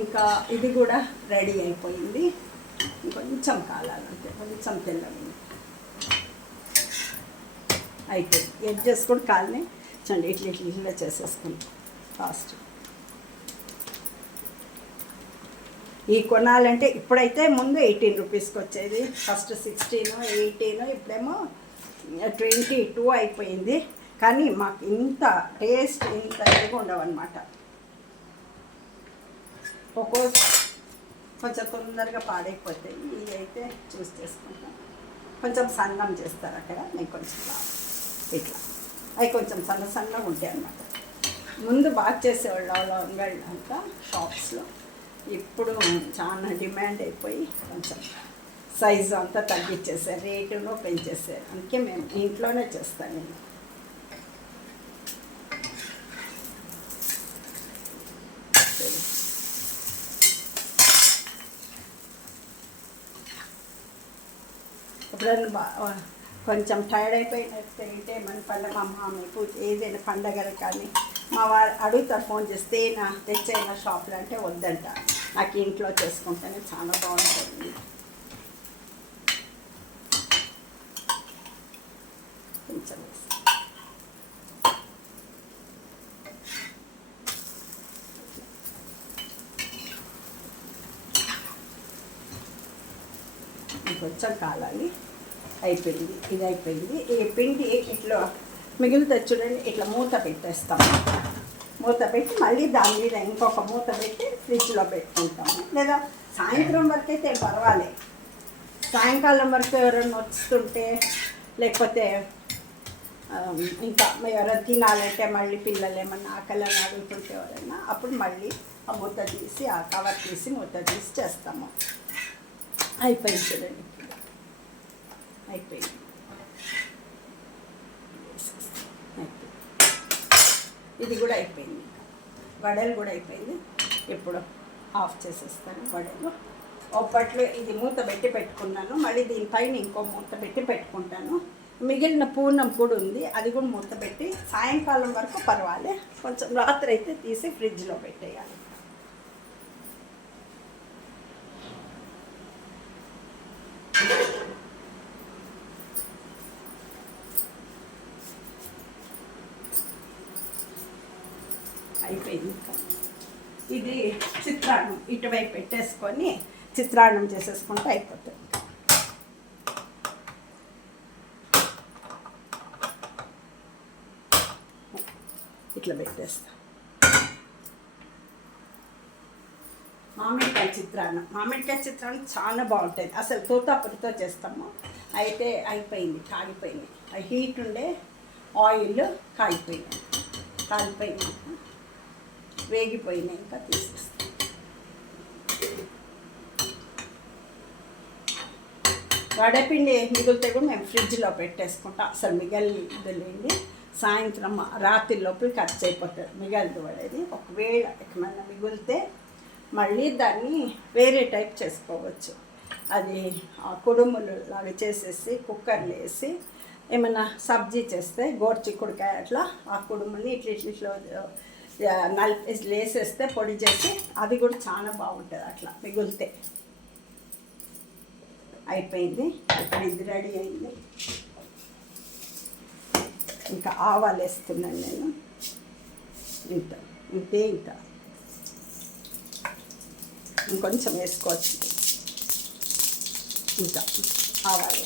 ఇంకా ఇది కూడా రెడీ అయిపోయింది. కొంచెం కాలాలంటే కొంచెం తెల్లగా అయిపోయింది. ఎడ్జెస్ కూడా కాలని చూడండి ఇట్లా చేసేసుకుంటాం ఫాస్ట్. ఈ కొనాలంటే ఇప్పుడైతే ముందు 18 రూపీస్కి వచ్చేది. ఫస్ట్ 16, 18, ఇప్పుడేమో 22 అయిపోయింది. కానీ మాకు ఇంత టేస్ట్ ఇంత ఇదిగా ఉండవన్నమాట. కొంచెం తొందరగా పాడైపోతాయి. ఇవి అయితే చూస్ చేసుకుంటాం. కొంచెం సన్నం చేస్తారు అక్కడ, నేను కొంచెం ఇట్లా అవి కొంచెం సన్నగా ఉంటాయి అన్నమాట. ముందు బాగా చేసేవాళ్ళు అంగళ్ళు అంతా షాప్స్లో. ఇప్పుడు చాలా డిమాండ్ అయిపోయి కొంచెం సైజు అంతా తగ్గించేసారు, రేటును పెంచేసారు. అందుకే మేము ఇంట్లోనే చేస్తాను. నేను ఎప్పుడైనా కొంచెం టైర్డ్ అయిపోయినట్టే మన పండుగ మా మామయ్య ఏదైనా పండగలు కానీ మా వారు అడుగుతారు ఫోన్ చేస్తే నా తెచ్చైనా షాప్లో అంటే వద్దంట, నాకు ఇంట్లో చేసుకుంటేనే చాలా బాగుంటుంది. కొంచెం ఇంకొంచెం కాలాలి. అయిపోయింది, ఇది అయిపోయింది. ఈ పిండి ఇట్లా మిగిలితే చూడండి, ఇట్లా మూత పెట్టేస్తాము. మూత పెట్టి మళ్ళీ దాని మీద ఇంకొక మూత పెట్టి ఫ్రిడ్జ్లో పెట్టుకుంటాము. లేదా సాయంత్రం వరకు అయితే పర్వాలేదు. సాయంకాలం వరకు ఎవరైనా వస్తుంటే లేకపోతే ఇంకా ఎవరైనా తినాలంటే మళ్ళీ పిల్లలు ఏమన్నా ఆకలిని అడుగుతుంటే ఎవరైనా అప్పుడు మళ్ళీ ఆ మూత తీసి ఆ కవర్ తీసి మూత తీసి చేస్తాము. అయిపోయింది చూడండి, అయిపోయింది. ఇది కూడా అయిపోయింది, వడలు కూడా అయిపోయింది. ఇప్పుడు ఆఫ్ చేసేస్తాను వడలు. ఒప్పట్లో ఇది మూత పెట్టి పెట్టుకున్నాను, మళ్ళీ దీనిపైన ఇంకో మూత పెట్టి పెట్టుకుంటాను. మిగిలిన పూర్ణం కూడా ఉంది, అది కూడా మూత పెట్టి సాయంకాలం వరకు పర్వాలే, కొంచెం రాత్రి అయితే తీసి ఫ్రిడ్జ్లో పెట్టేయాలి. అయిపోయింది. ఇది చిత్రాన్నం ఇటువైపు పెట్టేసుకొని చిత్రాన్నం చేసేసుకుంటే అయిపోతుంది. ఇట్లా పెట్టేస్తా. మామిడికాయ చిత్రాన్నం చాలా బాగుంటుంది. అసలు తోతాపురితో చేస్తాము. అయితే అయిపోయింది, కాలిపోయింది. ఆ హీట్ ఉండే ఆయిల్ కాలిపోయింది. వేగిపోయినాయి, ఇంకా తీసేస్తాం. వడపిండి మిగిలితే కూడా మేము ఫ్రిడ్జ్లో పెట్టేసుకుంటాం. అసలు మిగలలేండి, సాయంత్రం రాత్రి లోపల ఖర్చు అయిపోతుంది. మిగలదు వడేది. ఒకవేళ ఏమైనా మిగిలితే మళ్ళీ దాన్ని వేరే టైప్ చేసుకోవచ్చు. అది కుడుములు లాగా చేసేసి కుక్కర్లో వేసి ఏమైనా సబ్జీ చేస్తే గోరుచిక్కుడుకాయ అట్లా ఆ కుడుముల్ని ఇట్లా వేసేస్తే పొడి చేసి అది కూడా చాలా బాగుంటుంది అట్లా మిగిలితే. అయిపోయింది. ఇప్పుడు ఇది రెడీ అయింది. ఇంకా ఆవాలు వేస్తున్నాను నేను. ఇంత ఇంకొంచెం వేసుకోవచ్చు. ఇంకా ఆవాలు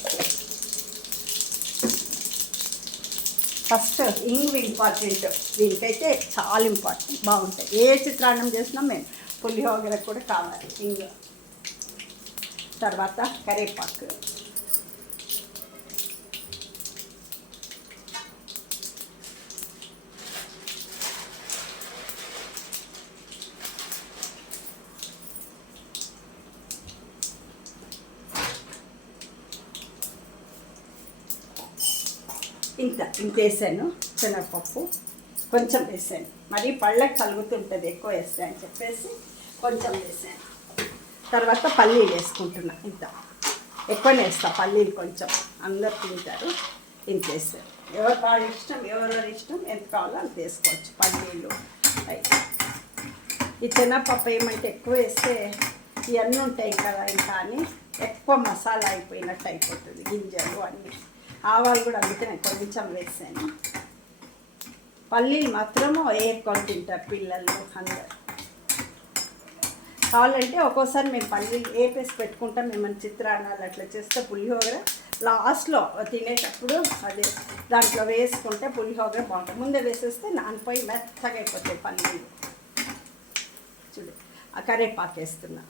ఫస్ట్ ఇంగు ఇంపార్టెంట్, దీనికైతే చాలా ఇంపార్టెంట్, బాగుంటాయి. ఏ చిత్రాన్నం చేసినా మేము పులిహోర కూడా కావాలి ఇంగు. తర్వాత కరివేపాకు, ఇంత వేసాను. శనగపప్పు కొంచెం వేసాను, మరి పళ్ళకి కలుగుతుంటుంది ఎక్కువ వేస్తే అని చెప్పేసి కొంచెం వేసాను. తర్వాత పల్లీలు వేసుకుంటున్నా. ఇంత ఎక్కువనే వేస్తా పల్లీలు, కొంచెం అందరు తింటారు. ఇంత వేస్తాను. ఎవరి ఇష్టం ఎంత కావాలో అంత వేసుకోవచ్చు. పల్లీలు ఈ శనగపప్పు ఏమంటే ఎక్కువ వేస్తే ఇవన్నీ ఉంటాయి కదా ఇంకా అని ఎక్కువ మసాలా అయిపోయినట్టు అయిపోతుంది, గింజలు అన్నీ. ఆవాలు కూడా అందుకే నేను కొంచెం వేసాను. పల్లీలు మాత్రము ఎక్కువ తింటారు పిల్లలు అందరు. కావాలంటే ఒక్కోసారి మేము పల్లీలు వేపేసి పెట్టుకుంటాం. మేము చిత్రాన్నాలు అట్లా చేస్తే పులిహోర లాస్ట్లో తినేటప్పుడు అదే దాంట్లో వేసుకుంటే పులిహోర బాగుంటుంది. ముందే వేసేస్తే నానిపోయి మెత్తగా అయిపోతాయి పల్లీలు. చూడు, ఆ కరివేపాకు వేస్తున్నా.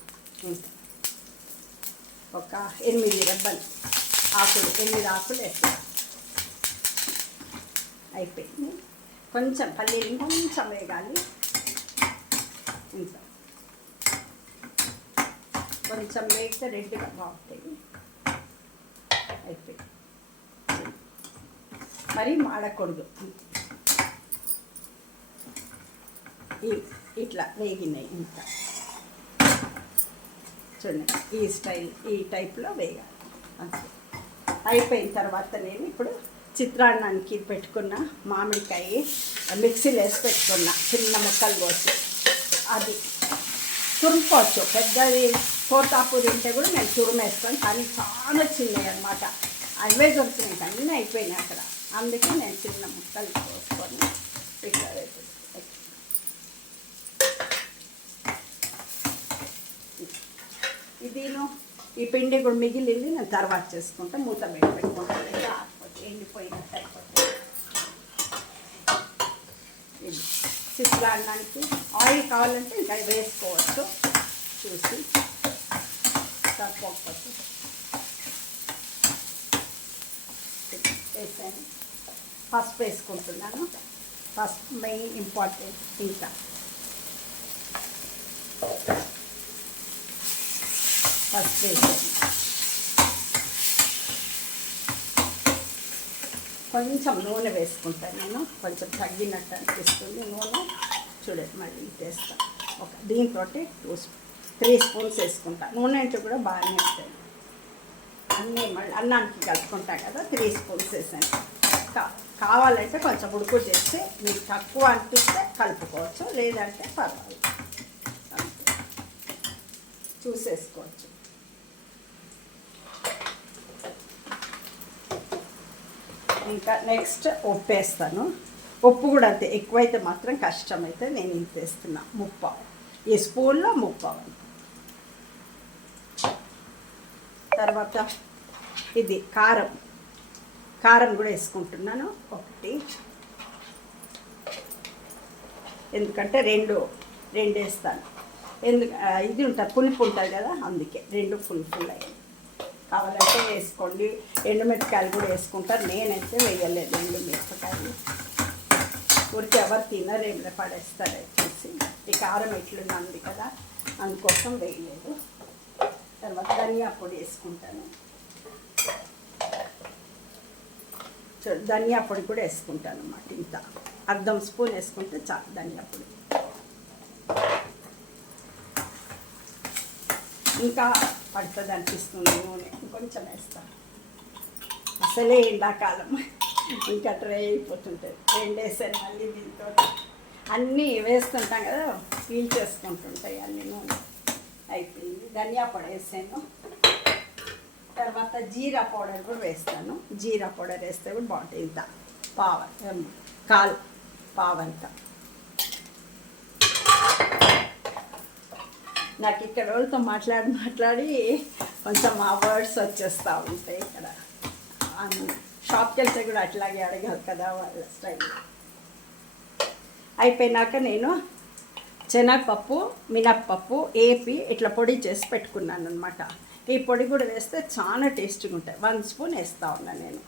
ఒక 8 రెబ్బలు ఆకులు, 8 ఆకులు వేస్తా. అయిపోయింది. కొంచెం పల్లీలు కొంచెం వేగాలి. ఇంత కొంచెం వేగితే రెడ్గా బాగుంటాయి. అయిపోయింది. మరి మాడకూడదు. ఇట్లా వేగినాయి. ఇంత చూడండి, ఈ టైప్లో వేగాలి అంతే. అయిపోయిన తర్వాత నేను ఇప్పుడు చిత్రాన్నానికి పెట్టుకున్న మామిడికాయ మిక్సీలో వేసి పెట్టుకున్నా, చిన్న ముక్కలు కోసి. అది తురుముకోవచ్చు, పెద్దది తోతాపూరి ఉంటే కూడా నేను తురుమేస్తాను, కానీ చాలా చిన్నవి అనమాట. అవే దొరికినాయి, అన్నీ అయిపోయినాయి అక్కడ. అందుకే నేను చిన్న ముక్కలు కోసుకొని ఇట్లా ఇదిను ఈ పిండి కూడా మిగిలింది నేను తర్వాత చేసుకుంటా, మూత పెట్టుకుంటాను. ఇంకా ఎండిపోయినట్టు అయిపోతుంది. ఇది చిత్రాన్నానికి ఆయిల్ కావాలంటే ఇంకా వేసుకోవచ్చు, చూసి సరిపోకపోతే వేసాను. పసుపు వేసుకుంటున్నాను. పసుపు మెయిన్ ఇంపార్టెంట్. ఇంకా పసుపు వేసాను. కొంచెం నూనె వేసుకుంటాను నేను, కొంచెం తగ్గినట్టు అనిపిస్తుంది నూనె. చూడండి మళ్ళీ వేస్తాను. ఒక దీంతో 3 స్పూన్స్ వేసుకుంటాను. నూనె అంటే కూడా బాగానే ఉంటుంది. అన్నీ మళ్ళీ అన్నానికి కలుపుకుంటాం కదా, 3 స్పూన్స్ వేసాను. కావాలంటే కొంచెం ఉడుకు చేస్తే మీకు తక్కువ అనిపిస్తే కలుపుకోవచ్చు, లేదంటే పర్వాలేదు, చూసేసుకోవచ్చు. ఇంకా నెక్స్ట్ ఉప్పు వేస్తాను. ఉప్పు కూడా అంతే, ఎక్కువైతే మాత్రం కష్టమైతే నేను ఇంత వేస్తున్నా, 3/4. ఈ స్పూన్లో 3/4. తర్వాత ఇది కారం కూడా వేసుకుంటున్నాను 1. ఎందుకంటే రెండు వేస్తాను. ఇది ఉంటుంది, పులుపు ఉంటుంది కదా, అందుకే 2 ఫుల్ అయ్యాయి. కావాలంటే వేసుకోండి. ఎండుమిరపకాయలు కూడా వేసుకుంటారు, నేనైతే వేయలేదు ఎండుమిరపకాయలు. ఊరికి ఎవరు తినరేమిలే, పడేస్తారు చూసి. ఈ కారం ఎట్లుంది కదా, అందుకోసం వేయలేదు. తర్వాత ధనియా పొడి వేసుకుంటాను. ధనియా పొడి కూడా వేసుకుంటాను అన్నమాట. ఇంత 1/2 స్పూన్ వేసుకుంటే చాలు ధనియా పొడి. ఇంకా పడుతుంది అనిపిస్తుంది నూనె, కొంచెం వేస్తాను. అసలే ఎండాకాలం ఇంకా ట్రై అయిపోతుంటుంది. 2 వేసాను మళ్ళీ దీంతో. అన్నీ వేస్తుంటాం కదా, ఫీల్ చేసుకుంటుంటాయి అన్నీ. నూనె అయిపోయింది. ధనియా పొడి వేసాను. తర్వాత జీరా పౌడర్ కూడా వేస్తాను. జీరా పౌడర్ వేస్తే కూడా బాగుంటుంది. ఇంత కాల్ పావంత. నాకు ఇక్కడ వాళ్ళతో మాట్లాడి కొంచెం ఆ వర్డ్స్ వచ్చేస్తూ ఉంటాయి. ఇక్కడ షాప్కి వెళ్తే కూడా అట్లాగే అడగాలి కదా వాళ్ళ స్టైల్. అయిపోయినాక నేను శనగపప్పు, మినప్పప్పు ఏపి ఇట్లా పొడి చేసి పెట్టుకున్నాను అనమాట. ఈ పొడి కూడా వేస్తే చాలా టేస్టీగా ఉంటాయి. 1 స్పూన్ వేస్తూ ఉన్నాను నేను.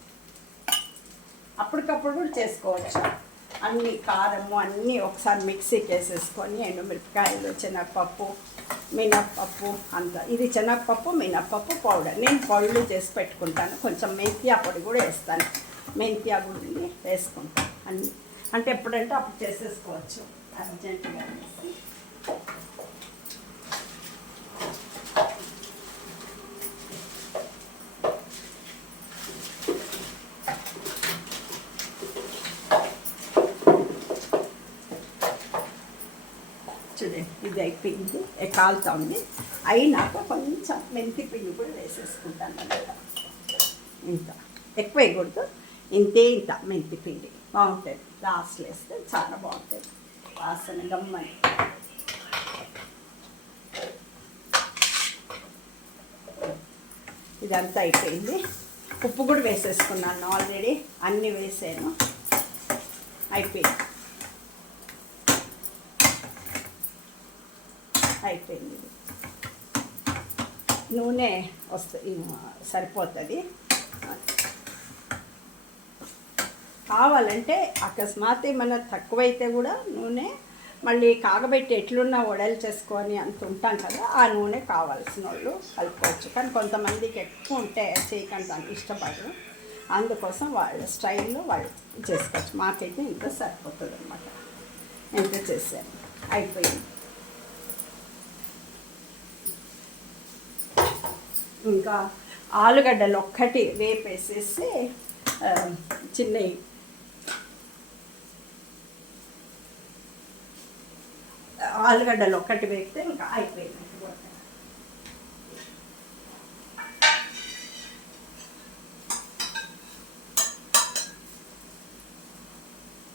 అప్పటికప్పుడు కూడా చేసుకోవచ్చు. అన్ని కారము అన్నీ ఒకసారి మిక్సీకి వేసేసుకొని, ఎండుమిరపకాయలు, శనగపప్పు, మినప్పప్పు అంతా. ఇది శనగపప్పు, మినప్పప్పు పౌడర్ నేను పౌడర్లు చేసి పెట్టుకుంటాను. కొంచెం మెంతియా పొడి కూడా వేస్తాను. మెంతియా గుడిని వేసుకుంటాను అన్నీ. అంటే ఎప్పుడంటే అప్పుడు చేసేసుకోవచ్చు అర్జెంటుగా వేసి. చూడండి ఇది అయిపోయింది, కాలుతా ఉంది. అయినాక కొంచెం మెంతి పిండి కూడా వేసేసుకుంటాను అన్నమాట. ఇంత ఎక్కువ వేయకూడదు, ఇంత మెంతి పిండి బాగుంటుంది. లాస్ట్లో వేస్తే చాలా బాగుంటుంది వాసన గమ్మని. ఇదంతా అయిపోయింది. ఉప్పు కూడా వేసేసుకున్నాను ఆల్రెడీ, అన్నీ వేసాను. అయిపోయింది. నూనె సరిపోతుంది. కావాలంటే అకస్మాత్ ఏమన్నా తక్కువైతే కూడా నూనె మళ్ళీ కాగబెట్టి ఎట్లున్నా వడలు చేసుకొని అంత ఉంటాం కదా, ఆ నూనె కావాల్సిన వాళ్ళు కలుపుకోవచ్చు. కానీ కొంతమందికి ఎక్కువ ఉంటే చేయకుండా ఇష్టపడరు, అందుకోసం వాళ్ళ స్టైల్లో వాళ్ళు చేసుకోవచ్చు. మాకైతే ఇంత సరిపోతుంది అన్నమాట. ఎంత చేశాను, అయిపోయింది. ఇంకా ఆలుగడ్డలు ఒక్కటి వేపేసేసి చిన్నవి ఆలుగడ్డలు ఒక్కటి వేస్తే ఇంకా అయిపోయింది.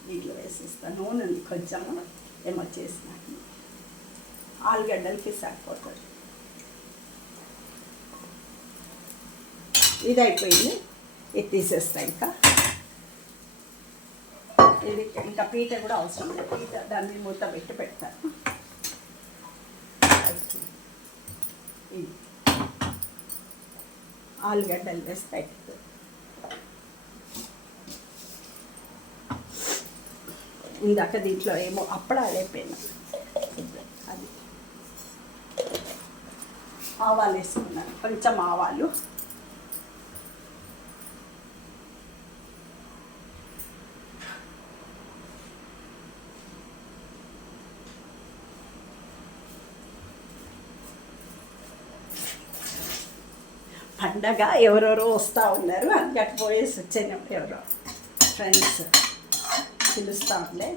దీంట్లో వేసేస్తాను. నూనె ఉంది కొంచెము, ఏమో చేసినాను. ఆలుగడ్డలకి సరిపోతుంది. ఇది అయిపోయింది. ఇది తీసేస్తా. ఇది ఇంకా పీట కూడా అవసరం లేదు. పీట దాని మీద మూత పెట్టి పెడతాను. ఇది ఆలుగడ్డలు వేసి పెట్టుతుంది. ఇందాక దీంట్లో ఏమో అప్పడాలు అయిపోయినా. అది ఆవాలు వేసుకున్నాను, కొంచెం ఆవాలు, పండగ ఎవరెవరో వస్తూ ఉన్నారు. అందుకట్టు పోయేసి వచ్చాను. ఎవరో ఫ్రెండ్స్ పిలుస్తూ ఉండే.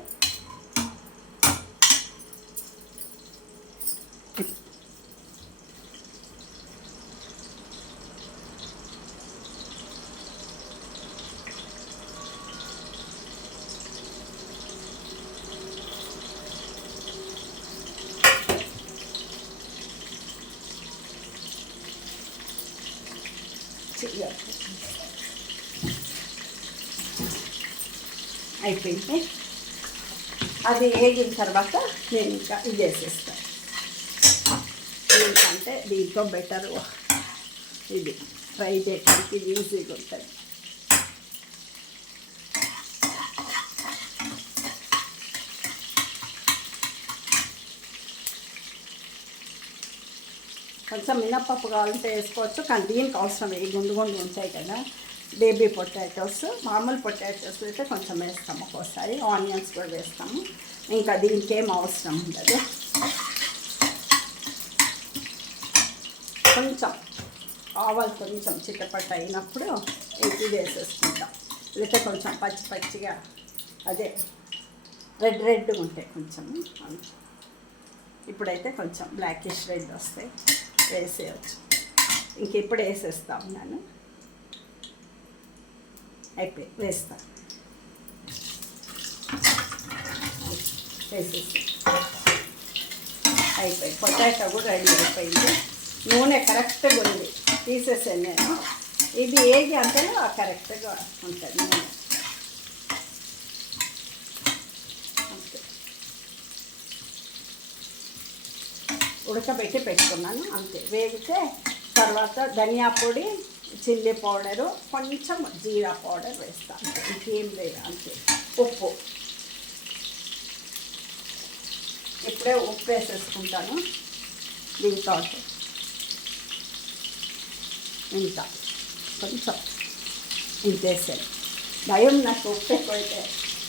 అయిపోయింది. అది వేగిన తర్వాత నేను ఇంకా ఇది వేసేస్తాను. ఎందుకంటే దీంట్లో బెటరు ఇది ఫ్రై చేయడానికి ఈజీగా ఉంటుంది. కొంచెం మినప్పప్పు కావాలంటే వేసుకోవచ్చు, కానీ దీనికి అవసరం ఈ గుండు గుండు ఉంటాయి కదా బేబీ పొటాటోస్. మామూలు పొటాటోస్ అయితే కొంచెం వేస్తాము, ఒక్కోసారి ఆనియన్స్ కూడా వేస్తాము. ఇంకా దీనికి ఏం అవసరం ఉండదు. కొంచెం ఆవాలు కొంచెం చిట్టపట్ట అయినప్పుడు ఇది వేసేసుకుంటాం. లేకపోతే కొంచెం పచ్చి పచ్చిగా అదే రెడ్గా ఉంటాయి కొంచెం. ఇప్పుడైతే కొంచెం బ్లాకిష్ రెడ్ వస్తాయి, వేసేయచ్చు. ఇంక ఇప్పుడు వేసేస్తాం. నేను అయిపోయి వేస్తాను. వేసేసి అయిపోయి పొటాటో కూడా రెడీ అయిపోయింది. నూనె కరెక్ట్గా ఉంది, తీసేసాను నేను. ఇది ఏది అంతలో కరెక్ట్గా ఉంటుంది నూనె. ఉడకబెట్టి పెట్టుకున్నాను అంతే. వేగితే తర్వాత ధనియా పొడి, చిల్లీ పౌడరు, కొంచెం జీరా పౌడర్ వేస్తాను. ఇంకేం లేదు, అంతే. ఉప్పు ఇప్పుడే ఉప్పు వేసేసుకుంటాను. దీంతో ఇంత కొంచెం ఇంతేసాను. భయం నాకు ఉప్పు ఎక్కువైతే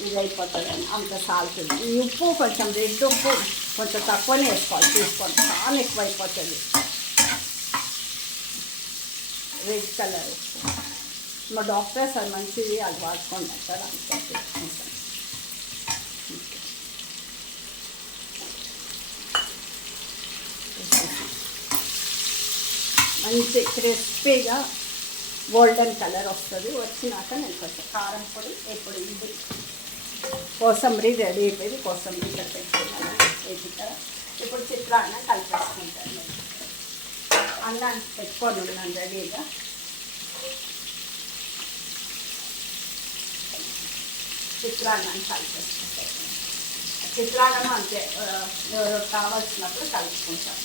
ఇది అయిపోతుందని అంత సాల్ట్. ఈ ఉప్పు కొంచెం రెడ్ ఉప్పు కొంచెం తక్కువనే వేసుకోవాలి, తీసుకోండి. చాలా ఎక్కువ అయిపోతుంది రెడ్ కలర్ ఉప్పు. మా డాక్టర్స్ అది మంచిది, అది వాడుకోండి అంటారు. అంతే తీసుకుంటాను. మంచి క్రిస్పీగా గోల్డెన్ కలర్ వస్తుంది. వచ్చినాక నేను కొంచెం కారం పొడి, ఎప్పుడు ఇది కోసంబరి రెడీ అయిపోయింది. కోసంబరి ఇక్కడ పెట్టుకున్నాను. ఇప్పుడు చిత్రాన్నం కలిపేసుకుంటాను. అన్నాన్ని పెట్టుకొని ఉన్నాను రెడీగా. చిత్రాన్నాన్ని కలిపేసుకుంటాను. చిత్రాన్నం అంతే కావాల్సినప్పుడు కలుపుకుంటాను.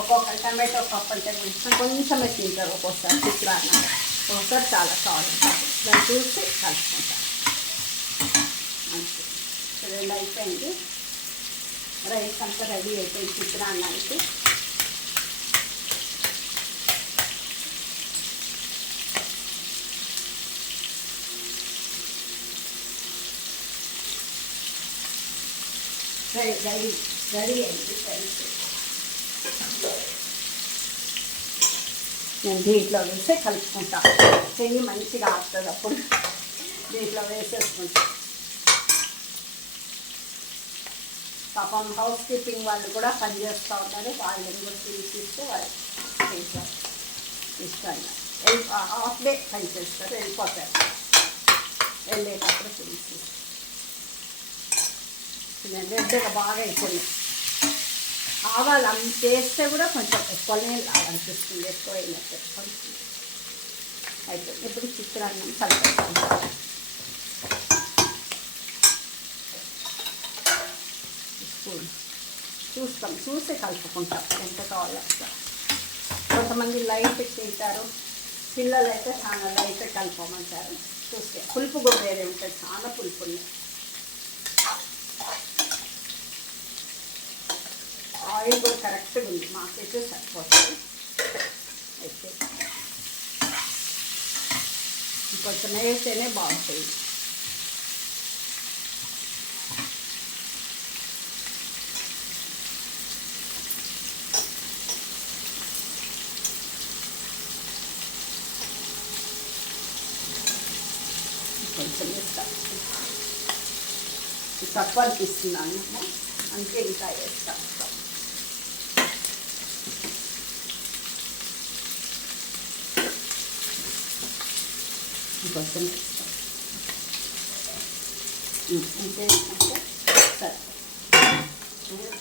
ఒక్కొక్క టమాటో పప్పు అంటే కొంచెమే తింటారు, ఒక్కొక్కసారి చిత్రాన్నం, ఒక్కొక్కసారి చాలా కావాలంటారు. దాన్ని చూసి కలుపుకుంటాను అంతే. రెండు అయిపోయింది. రైస్ అంతా రెడీ అయిపోయింది చిత్రాన్నానికి. రెడీ అయింది ఫ్రెండ్స్. నేను దీంట్లో వేసి కలుపుకుంటా. చెయ్యి మంచిగా ఆడుతుంది అప్పుడు దీంట్లో వేసేసుకుంటా. పాపం హౌస్ కీపింగ్ వాళ్ళు కూడా పనిచేస్తూ ఉంటారు. వాళ్ళని కూడా తీసిస్తే వాళ్ళు దీంట్లో ఇష్టంగా హాఫ్ డే పని చేస్తారు, వెళ్ళిపోతారు. వెళ్ళేటప్పుడు తీసి రెడ్గా బాగా అయిపోయింది. ఆవాలు అవి చేస్తే కూడా కొంచెం ఎక్కువనే అనిపిస్తుంది, ఎక్కువ అయినట్టు కొంచెం అయితే. ఇప్పుడు చిత్రాన్నం కలిపేస్తాం. స్పూన్ చూస్తాం, చూసి కలుపుకుంటాం ఎంత కావాలో. కొంతమంది లైట్ తింటారు, పిల్లలు అయితే చాలా లైట్ కలుపుకోమంటారు. చూస్తే పులుపు కూడా వేరే ఉంటుంది, చాలా పులుపు ఉంది. ఆయిల్ కూడా కరెక్ట్గా ఉంది, మాకైతే సరిపోతుంది. అయితే ఇంకొంచెం వేస్తేనే బాగుంటుంది. కొంచెం వేస్తాను, తక్కువ అనిపిస్తున్నాను అంటే ఇంకా వేస్తాను. ఇంకొంచెం వేస్తాను అంటే సరే.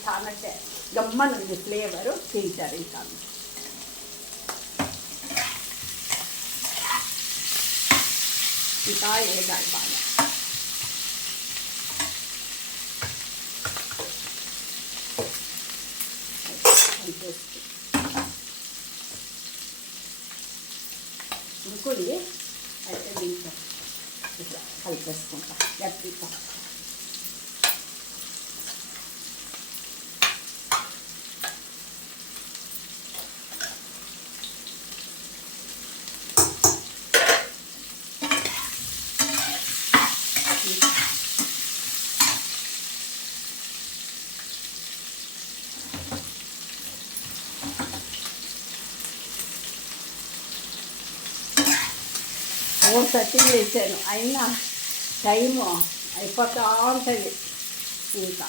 చాలా గమ్మనుంది ఫ్లేవరు, తింటారు ఇంకా. ఇంకా వేగాలి బాగా. ఉడుకుంది అయితే దీంట్లో ఇట్లా కలిపేసుకుంటా గట్టిగా. ఓ 30 వేసాను, అయినా టైము అయిపోతూ ఉంటుంది. ఇంకా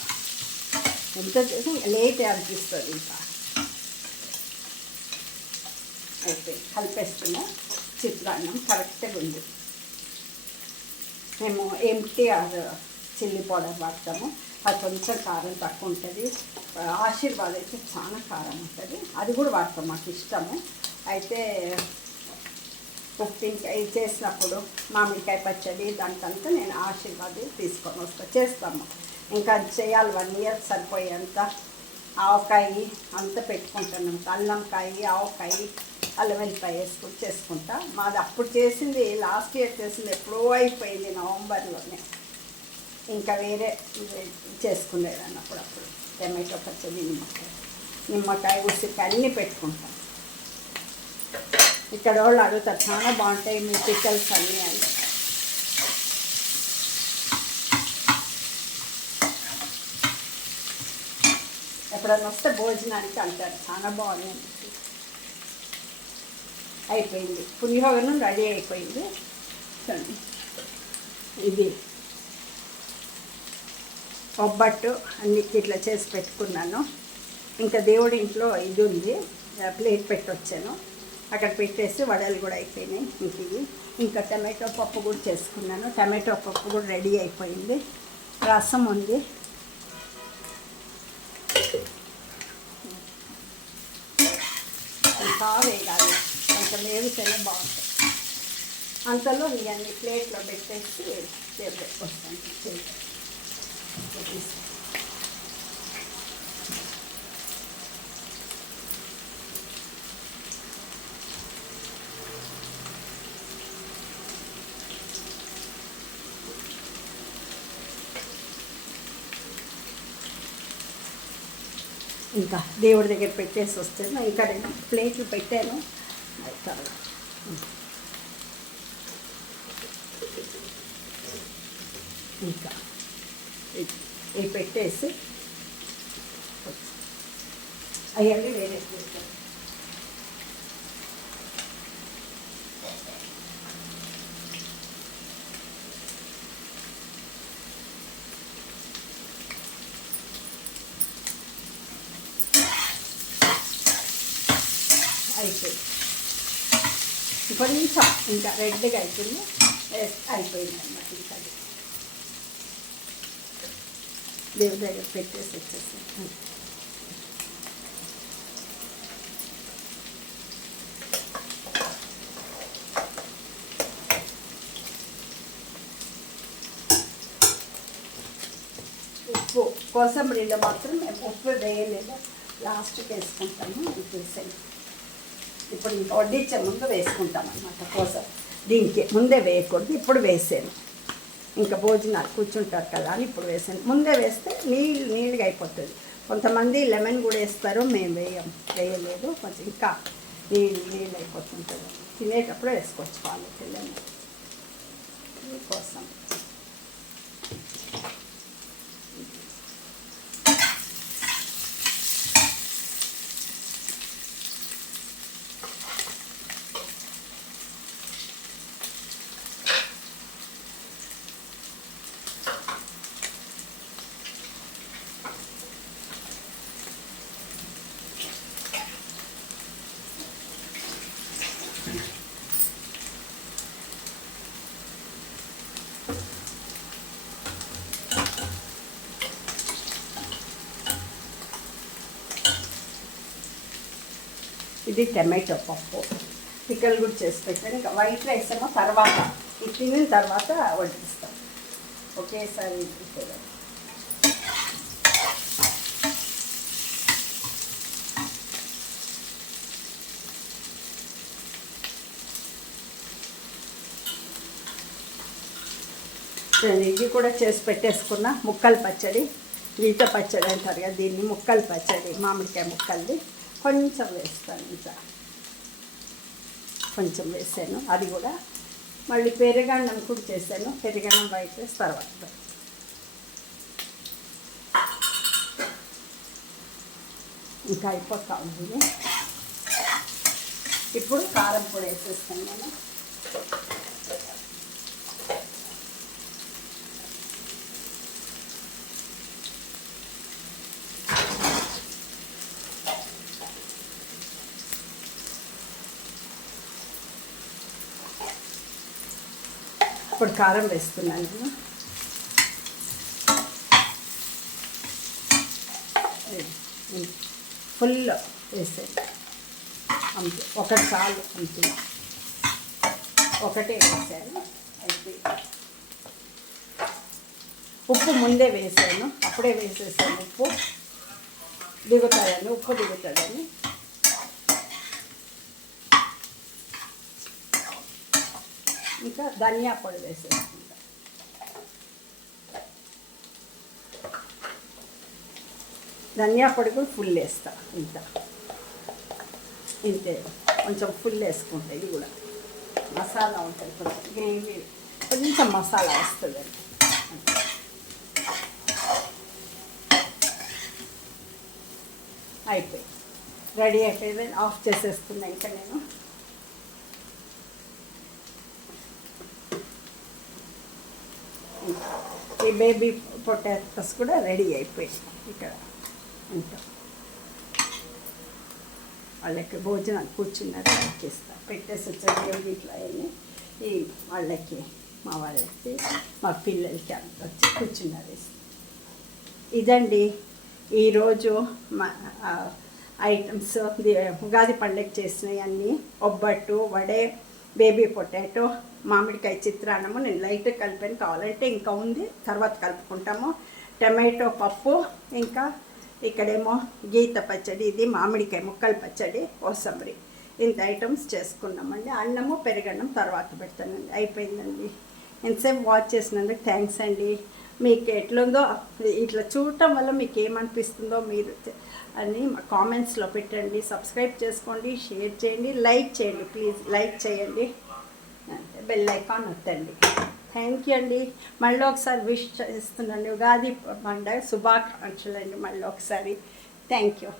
ఎంత చేసి లేట్ అనిపిస్తుంది. ఇంకా అయితే కలిపేస్తున్నా. చిత్రాన్నం కరెక్ట్గా ఉంది. మేము ఎంటీఆర్ చిల్లీ పౌడర్ వాడతాము, అది కొంచెం కారం తక్కువ ఉంటుంది. ఆశీర్వాద్ అయితే చాలా కారం ఉంటుంది, అది కూడా వాడతాం, మాకు ఇష్టము. అయితే కుకింగ్ చేసినప్పుడు మామిడికాయ పచ్చడి దానికంతా నేను ఆశీర్వాద్ తీసుకొని వస్తాను, చేస్తాము. ఇంకా చేయాలి 1 year సరిపోయేంత. ఆవకాయ అంతా పెట్టుకుంటాను, అల్లంకాయ, ఆవకాయ, అల్లం వెల్లిపాయ వేసుకొని చేసుకుంటా. మాది అప్పుడు చేసింది, లాస్ట్ ఇయర్ చేసింది ఎప్పుడో అయిపోయింది, నవంబర్లోనే. ఇంకా వేరే చేసుకునేదాన్ని అప్పుడప్పుడు. టమాటో పచ్చడి, నిమ్మకాయ, ఉసిరికాయ అన్నీ పెట్టుకుంటాం. ఇక్కడ వాళ్ళు అడుగుతారు చాలా బాగుంటాయి మీ పిక్కల్స్ అన్నీ అని. ఎప్పుడన్నా వస్తే భోజనానికి అంటారు చాలా బాగుంది. అయిపోయింది, పులిహోరను రెడీ అయిపోయింది. ఇది ఒబ్బట్టు అన్ని ఇట్లా చేసి పెట్టుకున్నాను. ఇంకా దేవుడి ఇంట్లో ఇది ఉంది, ప్లేట్ పెట్టొచ్చాను, అక్కడ పెట్టేసి వడలు కూడా అయిపోయినాయి. ఇంటివి ఇంకా టమాటో పప్పు కూడా చేసుకున్నాను. టమాటో పప్పు కూడా రెడీ అయిపోయింది. రసం ఉంది. ఇంకా వేగాలి, కొంచెం వేగితేనే బాగుంటుంది. అంతలో ఇవన్నీ ప్లేట్లో పెట్టేసి వస్తాను. ఇంకా దేవుడి దగ్గర పెట్టేసి వస్తాను. ఇంకా 2 ప్లేట్లు పెట్టాను. ఇంకా ఇవి పెట్టేసి అవన్నీ వేరే అయిపోయింది. కొంచెం ఇంకా రెడ్గా అయిపోయింది, అయిపోయింది అన్నమాట. ఇంకా అది దేవుడి దగ్గర పెట్టేసి వచ్చేసాను. ఉప్పు కోసంబరిలో మాత్రం మేము ఉప్పు వేయలేదు, లాస్ట్కి వేసుకుంటాము. వేసాను ఇప్పుడు ఇంకా వడ్డించే ముందు వేసుకుంటాం అన్నమాట. కోసం దీనికి ముందే వేయకూడదు, ఇప్పుడు వేసాను. ఇంకా భోజనాలు కూర్చుంటారు కదా అని ఇప్పుడు వేసాను. ముందే వేస్తే నీళ్ళుగా అయిపోతుంది. కొంతమంది లెమన్ కూడా వేస్తారు, మేము వేయలేదు. కొంచెం ఇంకా నీళ్ళు అయిపోతుంటుంది. తినేటప్పుడు వేసుకోవచ్చు వాళ్ళకి లెమన్ కోసం. ఇది టమాటో పప్పు, పిక్కలు కూడా చేసి పెట్టాను. ఇంకా వైట్ రైస్ ఏమో తర్వాత, ఇది తినిన తర్వాత వడ్డిస్తాం. ఒకేసారి ఇది కూడా చేసి పెట్టేసుకున్న ముక్కల పచ్చడి, ఈత పచ్చడి అంటారు కదా దీన్ని, ముక్కల పచ్చడి, మామిడికాయ ముక్కల్ది కొంచెం వేస్తాను. ఇంకా కొంచెం వేసాను. అది కూడా మళ్ళీ పెరుగన్నం కూడా చేశాను. పెరుగన్నం వైట్ రైస్ తర్వాత. ఇంకా అయిపోతా ఉంది. ఇప్పుడు కారం పొడి వేసేస్తాను నేను. ఇప్పుడు కారం వేస్తున్నాను నేను. ఫుల్ వేసాను అంతే, ఒకటి చాలు అంతే, ఒకటే వేసాను. అయితే ఉప్పు ముందే వేసాను, అప్పుడే వేసేసాను. ఉప్పు దిగుతుందని. ఇంకా ధనియా పొడి వేసేసుకుంటా. ధనియా పొడి కూడా ఫుల్ వేస్తా. ఇంతే కొంచెం ఫుల్ వేసుకుంటా. ఇది కూడా మసాలా ఉంటుంది, కొంచెం గ్రేవీ, కొంచెం మసాలా వస్తుందండి. అయిపోయి రెడీ అయిపోయింది. ఆఫ్ చేసేస్తున్నా ఇంకా నేను. ఈ బేబీ పొటాటోస్ కూడా రెడీ అయిపోయాయి. ఇక్కడ ఇంకా వాళ్ళకి భోజనాలు కూర్చున్నారు, వాళ్ళకి ఇస్తా. పెట్టేసి వచ్చే ఇట్లా అయ్యి ఈ వాళ్ళకి, మా వాళ్ళకి, మా పిల్లలకి అంత వచ్చి కూర్చున్నారు. ఇదండి ఈరోజు మా ఐటమ్స్. ఉగాది పండుగ చేసినవి అన్నీ: ఒబ్బట్టు, వడే, బేబీ పొటాటో, మామిడికాయ చిత్రాన్నము. నేను లైట్ కలిపాను, కావాలంటే ఇంకా ఉంది తర్వాత కలుపుకుంటాము. టమాటో పప్పు, ఇంకా ఇక్కడేమో గీత పచ్చడి, ఇది మామిడికాయ ముక్కల పచ్చడి, కోసంబరి. ఇంత ఐటమ్స్ చేసుకున్నామండి. అన్నము పెరుగన్నం తర్వాత పెడతానండి. అయిపోయిందండి. ఎంతసేపు వాచ్ చేసినందుకు థ్యాంక్స్ అండి. మీకు ఎట్లుందో ఇట్లా చూడటం వల్ల మీకు ఏమనిపిస్తుందో మీరు అని మా కామెంట్స్లో పెట్టండి. సబ్స్క్రైబ్ చేసుకోండి, షేర్ చేయండి, లైక్ చేయండి. ప్లీజ్ లైక్ చేయండి, బెల్ ఐకాన్ వద్దండి. థ్యాంక్ యూ అండి. మళ్ళీ ఒకసారి విష్ చేస్తున్నాను. ఉగాది పండుగ శుభాకాంక్షలు అండి. మళ్ళీ ఒకసారి థ్యాంక్ యూ.